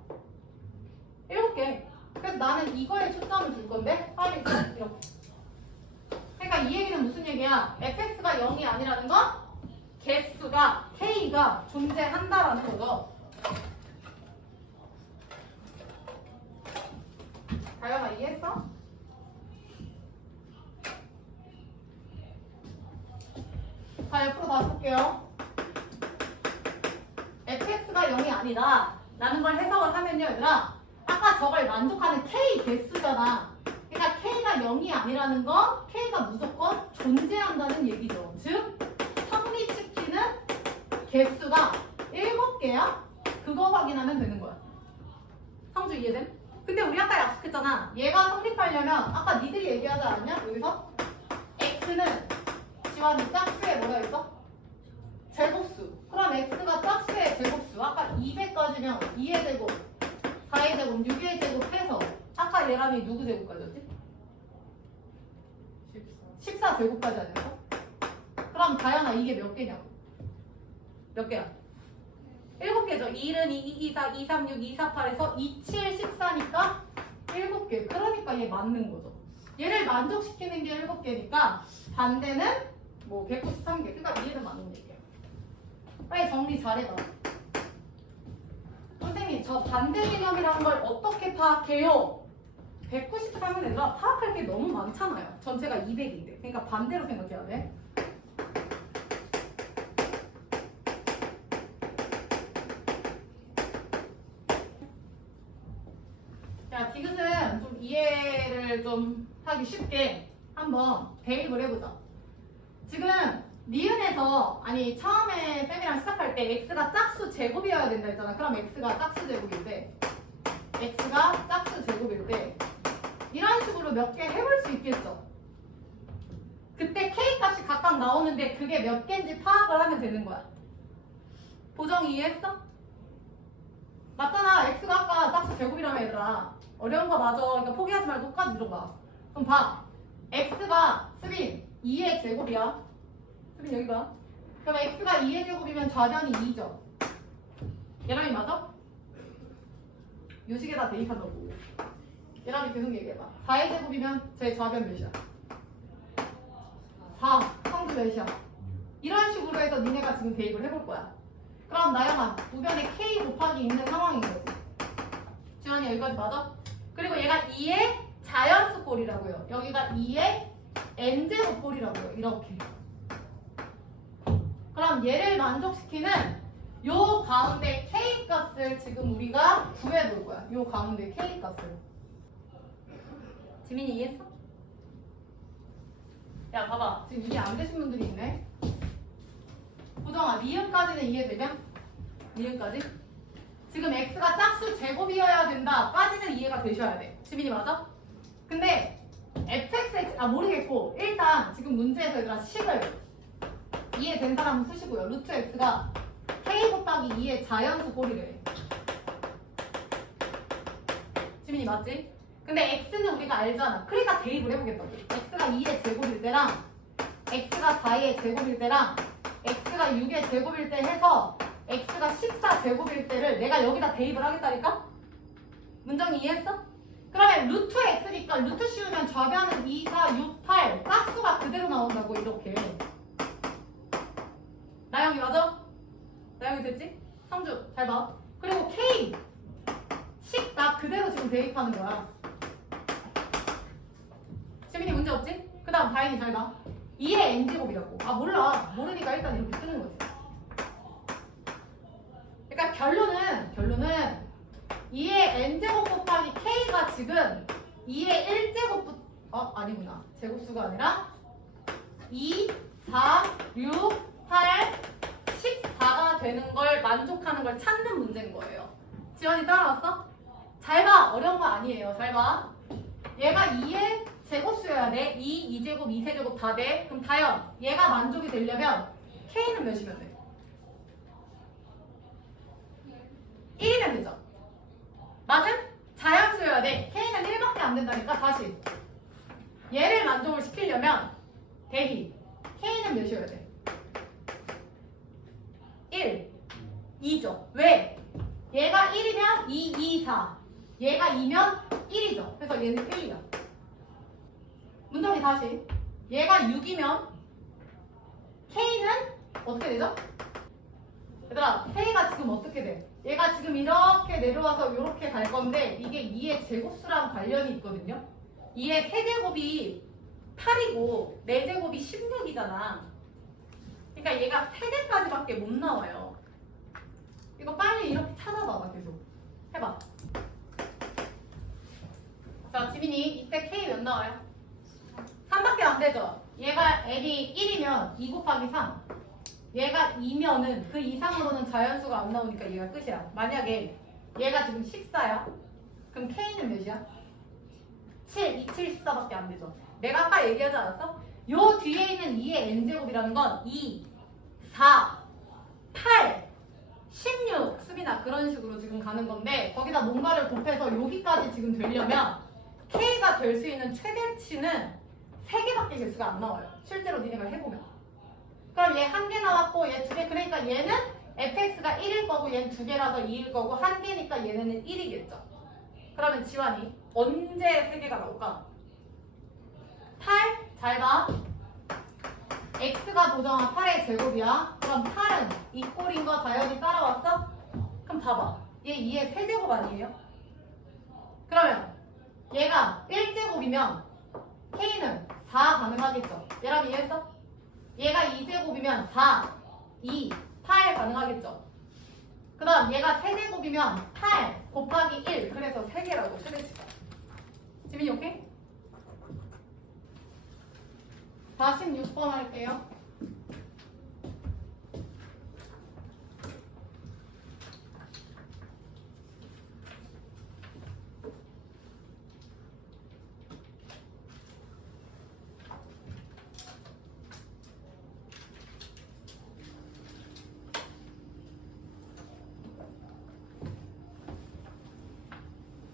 7개. 그래서 나는 이거에 초점을 줄 건데 빨리 써. 이렇게. 그러니까 이 얘기는 무슨 얘기야? fx가 0이 아니라는 건 개수가 k가 존재한다라는 거죠. 다영아 이해했어? 자, 옆으로 다시 볼게요. fx가 0이 아니다 라는 걸 해석을 하면요, 얘들아, 아까 저걸 만족하는 k 개수잖아. 그러니까 k가 0이 아니라는 건 k가 무조건 존재한다는 얘기죠. 즉 성립시키는 개수가 7개야? 그거 확인하면 되는 거야. 성주 이해됨? 근데 우리 아까 약속했잖아. 얘가 성립하려면 아까 니들이 얘기하지 않았냐? 여기서 x는 지환이 짝수에 뭐가 있어? 제곱수. 그럼 x가 짝수의 제곱수. 아까 200까지면 2의 제곱, 4의 제곱, 6의 제곱 해서 아까 얘람이 누구 제곱까지였지? 14 제곱까지 아니었어? 그럼 다현아 이게 몇 개냐? 몇 개야? 7개죠. 2, 1은 2, 2, 2, 4, 2, 3, 6, 2, 4, 8에서 2, 7, 14니까 7개. 그러니까 얘 맞는 거죠. 얘를 만족시키는 게 7개니까 반대는 뭐 193개. 그러니까 이해는 맞는 얘기예요. 빨리 정리 잘해봐. 선생님, 저 반대 개념이라는 걸 어떻게 파악해요? 193은 얘들아 파악할 게 너무 많잖아요. 전체가 200인데. 그러니까 반대로 생각해야 돼. 자, 디귿은 좀 이해를 좀 하기 쉽게 한번 대입을 해보자. 지금 니은에서 아니 처음에 쌤이랑 시작할 때 x가 짝수 제곱이어야 된다 했잖아. 그럼 x가 짝수 제곱일 때 x가 짝수 제곱일 때 이런 식으로 몇 개 해볼 수 있겠죠. 그때 k 값이 각각 나오는데 그게 몇 개인지 파악을 하면 되는 거야. 보정 이해했어? 맞잖아. x가 아까 짝수 제곱이라며 얘들아. 어려운 거 맞아. 그러니까 포기하지 말고 끝까지 들어봐. 그럼 봐. x가 수빈 2의 제곱이야. 수빈 여기 봐. 그럼 x가 2의 제곱이면 좌변이 2죠. 얘랑이 맞아? 요식에다 대입한다고. 얘랑이 계속 얘기해봐. 4의 제곱이면 제 좌변 몇이야? 4. 상주 몇이야? 이런 식으로 해서 니네가 지금 대입을 해볼 거야. 그럼 나영아, 우변에 k 곱하기 있는 상황인 거지. 지원이 여기까지 맞아? 그리고 얘가 2의 자연수 꼴이라고요. 여기가 2의 n제곱 꼴이라고요. 이렇게. 그럼 얘를 만족시키는 요 가운데 k 값을 지금 우리가 구해볼 거야. 요 가운데 k 값을. 지민이 이해했어? 야 봐봐, 지금 이해 안 되신 분들이 있네. 보정아, 니은까지는 이해되냐? 니은까지? 지금 x가 짝수 제곱이어야 된다 까지는 이해가 되셔야 돼. 지민이 맞아? 근데 fx, 모르겠고 일단 지금 문제에서 얘들아 식을 이해된 사람은 푸시고요. 루트 x가 k 곱하기 2의 자연수 꼴이래. 지민이 맞지? 근데 x는 우리가 알잖아. 그러니까 대입을 해보겠다고. x가 2의 제곱일 때랑 x가 4의 제곱일 때랑 x가 6의 제곱일 때 해서 x가 14제곱일 때를 내가 여기다 대입을 하겠다니까? 문정이 이해했어? 그러면 루트 x니까 루트 씌우면 좌변은 2, 4, 6, 8 짝수가 그대로 나온다고 이렇게. 나영이 맞아? 나영이 됐지? 상주 잘 봐. 그리고 k 식 나 그대로 지금 대입하는 거야. 지민이 문제 없지? 그 다음 다인이 잘 봐. 2의 n제곱이라고. 몰라. 모르니까 일단 이렇게 쓰는 거지. 그러니까 결론은 2의 n제곱 곱하기 k가 지금 2의 1제곱 아니구나. 제곱수가 아니라 2, 4, 6, 8, 14가 되는 걸 만족하는 걸 찾는 문제인 거예요. 지원이 따라왔어? 잘 봐. 어려운 거 아니에요. 잘 봐. 얘가 2의 제곱수여야 돼. 2, 2제곱, 2세제곱 다 돼. 그럼 다연 얘가 만족이 되려면 k는 몇이면 돼? 1이면 되죠. 맞음? 자연수여야 돼. k는 1밖에 안 된다니까. 다시 얘를 만족을 시키려면 대입 k는 몇이어야 돼? 1, 2죠. 왜? 얘가 1이면 2, 2, 4 얘가 2면 1이죠. 그래서 얘는 1이야. 문정이 다시 얘가 6이면 k는 어떻게 되죠? 얘들아 k가 지금 어떻게 돼? 얘가 지금 이렇게 내려와서 이렇게 갈 건데 이게 2의 제곱수랑 관련이 있거든요. 2의 세제곱이 8이고 4제곱이 16이잖아. 그러니까 얘가 3개까지밖에 못 나와요. 이거 빨리 이렇게 찾아봐봐. 계속 해봐. 자 지민이 이때 k 몇 나와요? 3밖에 안 되죠. 얘가 l이 1이면 2 곱하기 3 얘가 2면은 그 이상으로는 자연수가 안 나오니까 얘가 끝이야. 만약에 얘가 지금 14야 그럼 k는 몇이야? 7, 2, 7, 14밖에 안 되죠. 내가 아까 얘기하지 않았어? 요 뒤에 있는 2의 n제곱이라는 건 2, 4, 8, 16 수빈아 그런 식으로 지금 가는 건데 거기다 뭔가를 곱해서 여기까지 지금 되려면 k가 될 수 있는 최대치는 3개밖에 개수가 안 나와요. 실제로 니네가 해보면. 그럼 얘 1개 나왔고 얘 2개. 그러니까 얘는 fx가 1일 거고 얘는 2개라서 2일 거고 1개니까 얘네는 1이겠죠. 그러면 지환이 언제 3개가 나올까? 8 잘 봐. x가 보정한 8의 제곱이야. 그럼 8은 이 꼴인 거 다연이 따라왔어? 그럼 봐봐. 얘 2의 세제곱 아니에요? 그러면 얘가 1제곱이면 k는 4 가능하겠죠. 얘랑 이해했어? 얘가 2제곱이면 4, 2, 8 가능하겠죠. 그 다음 얘가 세제곱이면 8 곱하기 1 그래서 3개라고 최대치가. 지민이 오케이? 46번 할게요.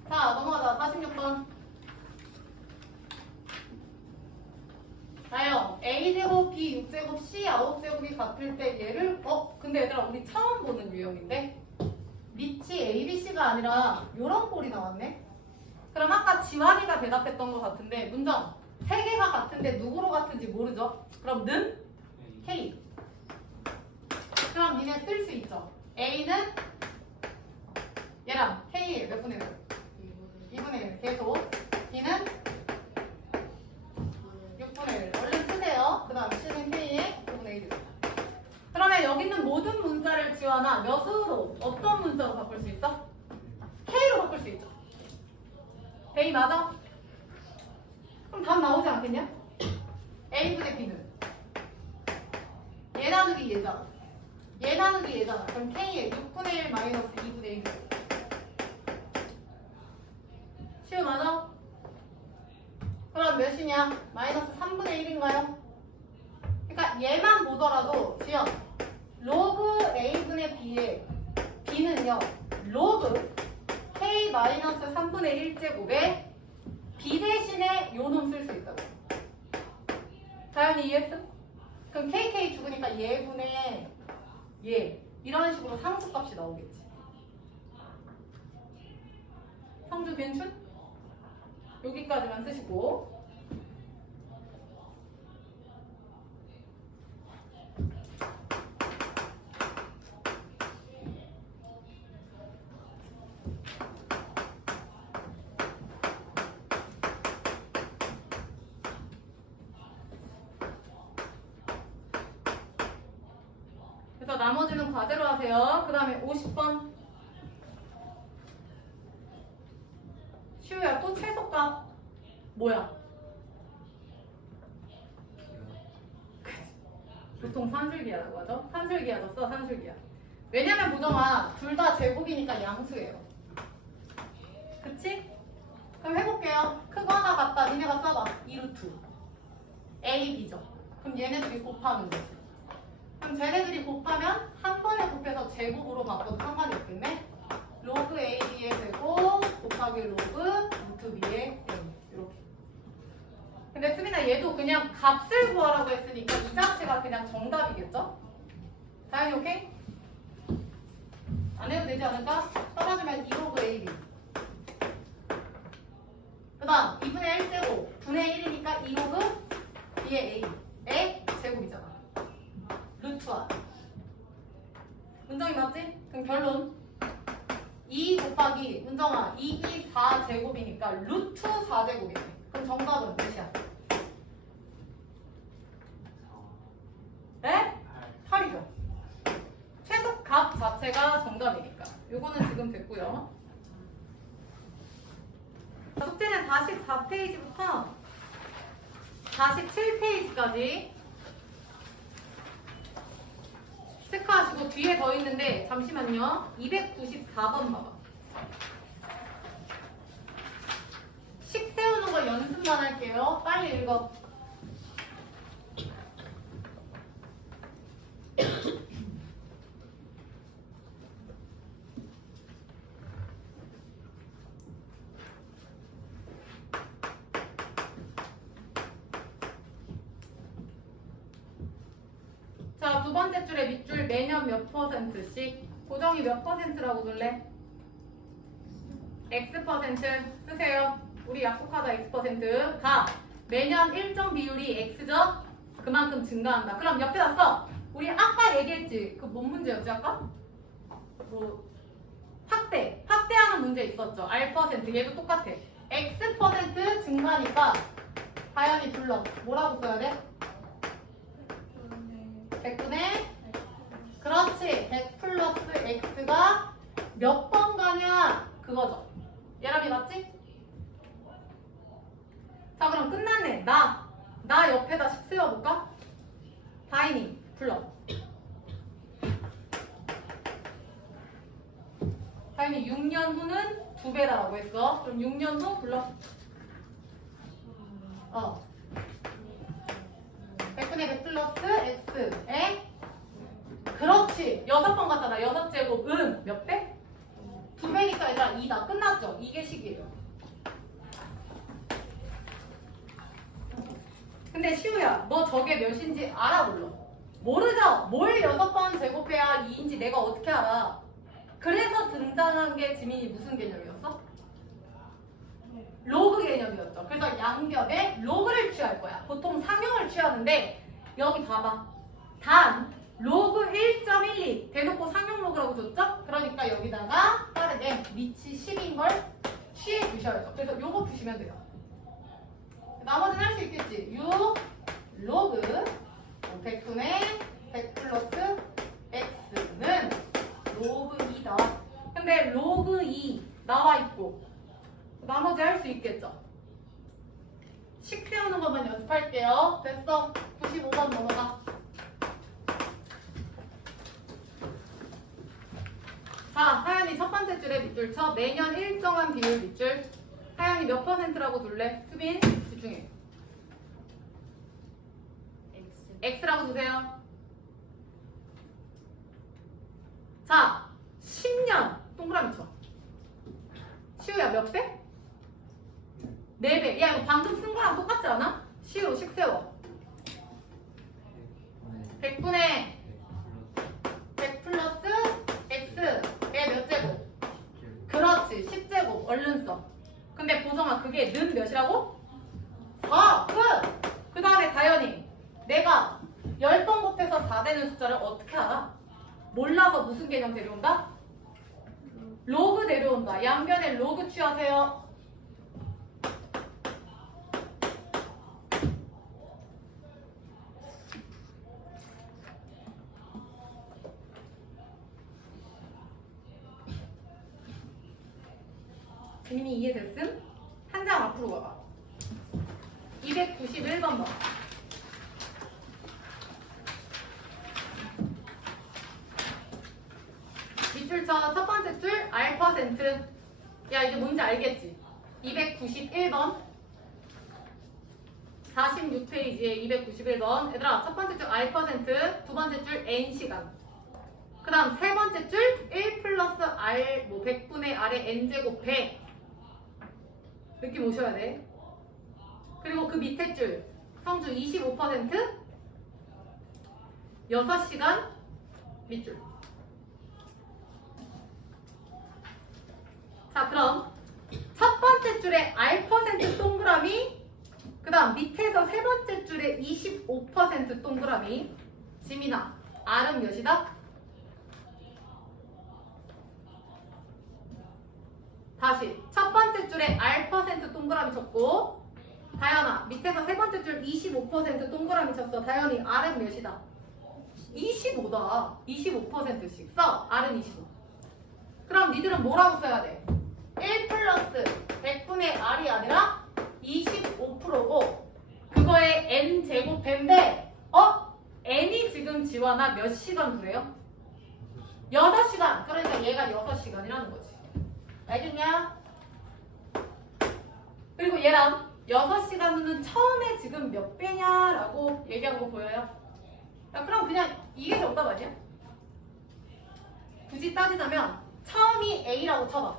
자, 넘어가자. 46번. 자요. A제곱, B 6제곱, C 9제곱이 같을 때 얘를 근데 얘들아 우리 처음 보는 유형인데 밑이 ABC가 아니라 요런 꼴이 나왔네. 그럼 아까 지환이가 대답했던 것 같은데 문정 3개가 같은데 누구로 같은지 모르죠? 그럼 는 K. 그럼 니네 쓸 수 있죠. A는 얘랑 K의 몇 분의 몇? 2분의 1 계속. B는 6분의 1. 얼른 쓰세요. 그 다음 C는 K의 5분의 1입니다. 그러면 여기 있는 모든 문자를 지원아 몇으로 어떤 문자로 바꿀 수 있어? K로 바꿀 수 있죠. A 맞아? 그럼 답 나오지 않겠냐? A분의 B는 얘 나누기 얘잖아. 얘 나누기 얘잖아. 그럼 K의 6분의 1 마이너스 2분의 1. 쉬워 맞아? 그럼 몇이냐? 마이너스 3분의 1인가요? 그러니까 얘만 보더라도 지연 로그 A분의 B의 B는요 로그 K 마이너스 3분의 1제곱에 B 대신에 요 놈 쓸 수 있다고. 다현이 이해했어? 그럼 KK 죽으니까 얘분의 얘 이런 식으로 상수값이 나오겠지. 성주 괜춘? 여기까지만 쓰시고 그래서 나머지는 과제로 하세요. 그 다음에 50번 시우야 또 최소값 뭐야? 보통 산술기하라고 하죠? 산술기하졌어 산술기하. 왜냐면 보정아 둘 다 제곱이니까 양수예요. 그치? 그럼 해볼게요. 큰 거 하나 갖다 니네가 써봐. 2루트 A, B죠. 그럼 얘네들이 곱하는 거지. 그럼 쟤네들이 곱하면 한 번에 곱해서 제곱으로 바꿔도 상관이 없겠네. 로그 AB의 제곱 곱하기 로그 루트 B의 M 이렇게. 근데 수민아 얘도 그냥 값을 구하라고 했으니까 이 자체가 그냥 정답이겠죠? 다현이 오케이? 안 해도 되지 않을까? 써봐주면 2로그 AB 그 다음 2분의 1제곱 분의 1이니까 2로그 B의 A의 제곱이잖아. 루트와 문정이 맞지? 그럼 결론 2 곱하기 문정아 2이 4제곱이니까 루트 4제곱이네. 그럼 정답은 몇이야? 네? 8이죠. 최소값 자체가 정답이니까 요거는 지금 됐고요. 숙제는 44페이지부터 47페이지까지 체크하시고 뒤에 더 있는데 잠시만요. 294번 봐봐. 식 세우는 거 연습만 할게요. 빨리 읽어. 자, 두 번째 줄에 밑줄 매년 몇 %씩? 고정이 몇 %라고 둘래? X% 쓰세요. 우리 약속하자 X%. 다 매년 일정 비율이 X죠? 그만큼 증가한다. 그럼 옆에다 써. 우리 아까 얘기했지. 그 뭔 문제였지 아까? 뭐 확대하는 문제 있었죠. R% 얘도 똑같아. X% 증가니까 다현이 불러. 뭐라고 써야 돼? 100분의 그렇지 100 플러스 x가 몇 번 가냐 그거죠. 예람이 맞지? 자 그럼 끝났네. 나 옆에다 식 세워볼까? 다인이 불러. 다인이 6년 후는 2배다라고 했어. 그럼 6년 후 불러. 100분의 100 플러스 x에 그렇지 6번 갔잖아. 6제곱은 몇 배? 2배니까 얘들아 2다. 끝났죠? 이게 식이에요. 근데 시우야 너 저게 몇인지 알아 몰라? 모르죠? 뭘 6번 제곱해야 2인지 내가 어떻게 알아? 그래서 등장한 게 지민이 무슨 개념이었어? 로그 개념이었죠. 그래서 양변에 로그를 취할 거야. 보통 상용을 취하는데 여기 봐봐. 단 로그 1.12 대놓고 상용 로그라고 줬죠? 그러니까 여기다가 빠르게 밑이 10인 걸 취해 주셔야죠. 그래서 요거 푸시면 돼요. 나머지는 할 수 있겠지. 6 로그 100분의 100 플러스 x는 로그 2다. 근데 로그 2 나와 있고 나머지 할 수 있겠죠. 식 세우는 것만 연습할게요. 됐어. 95번 넘어가. 자, 하연이 첫 번째 줄에 밑줄 쳐. 매년 일정한 비율 밑줄. 하연이 몇 %라고 둘래? 수빈 집중해. X라고 두세요. 자, 10년 동그라미 쳐. 시우야 몇 배? 4배. 야 이거 방금 쓴 거랑 똑같지 않아? 시우 식 세워. 100분의 100 플러스 X의 몇 제곱? 그렇지 10제곱 얼른 써. 근데 보정아 그게 는 몇이라고? 4 끝! 그 다음에 다현이 내가 10번 곱해서 4 되는 숫자를 어떻게 알아? 몰라서 무슨 개념 데려온다? 로그 내려온다. 양변에 로그 취하세요. 이미 이해됐음? 한 장 앞으로 가봐. 291번 봐. 밑줄 쳐. 첫 번째 줄 R%. 야 이제 뭔지 알겠지? 291번 46페이지에 291번. 얘들아 첫 번째 줄 R%, 두 번째 줄 N시간, 그 다음 세 번째 줄 1 플러스 R 뭐 100분의 R의 N제곱 100. 느낌 오셔야 돼. 그리고 그 밑에 줄 성주 25% 6시간 밑줄. 자 그럼 첫 번째 줄에 R% 동그라미, 그 다음 밑에서 세 번째 줄에 25% 동그라미. 지민아 R은 몇이다? 다시 첫 번째 줄에 R% 동그라미 쳤고, 다현아 밑에서 세 번째 줄 25% 동그라미 쳤어. 다현이 R은 몇이다? 25다. 25%씩 써. R은 25. 그럼 니들은 뭐라고 써야 돼? 1 플러스 100분의 R이 아니라 25%고 그거에 N제곱 100인데 N이 지금 지원아 몇 시간 그래요? 6시간. 그러니까 얘가 6시간이라는 거지. 알겠냐? 그리고 얘랑 6시간 후는 처음에 지금 몇 배냐라고 얘기한 거 보여요? 야, 그럼 그냥 이게 정답 아니야? 굳이 따지자면 처음이 A라고 쳐봐.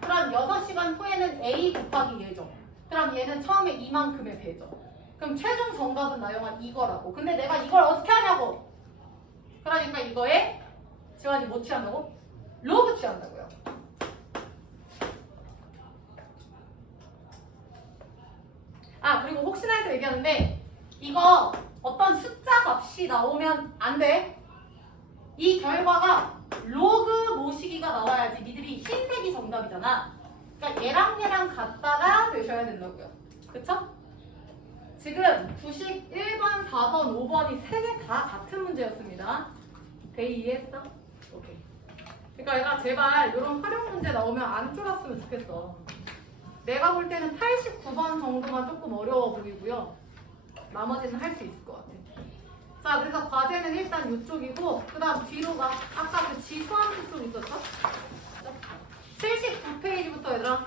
그럼 6시간 후에는 A 곱하기 얘죠. 그럼 얘는 처음에 이만큼의 배죠. 그럼 최종 정답은 나영아 이거라고. 근데 내가 이걸 어떻게 하냐고. 그러니까 이거에 지환이 뭐 취한다고? 로그 취한다고요. 아 그리고 혹시나 해서 얘기하는데 이거 어떤 숫자 값이 나오면 안 돼. 이 결과가 로그 모시기가 나와야지 니들이 흰색이 정답이잖아. 그러니까 얘랑 같다가 되셔야 된다고요. 그쵸? 지금 91번, 4번, 5번이 세 개 다 같은 문제였습니다. 대이 이해했어? 오케이. 그러니까 얘가 제발 이런 활용 문제 나오면 안 쫄았으면 좋겠어. 내가 볼 때는 89번 정도만 조금 어려워 보이고요. 나머지는 할 수 있을 것 같아. 자, 그래서 과제는 일단 이쪽이고 그 다음 뒤로 가. 아까 그 지수함수 쪽 있었어? 79페이지부터 얘들아.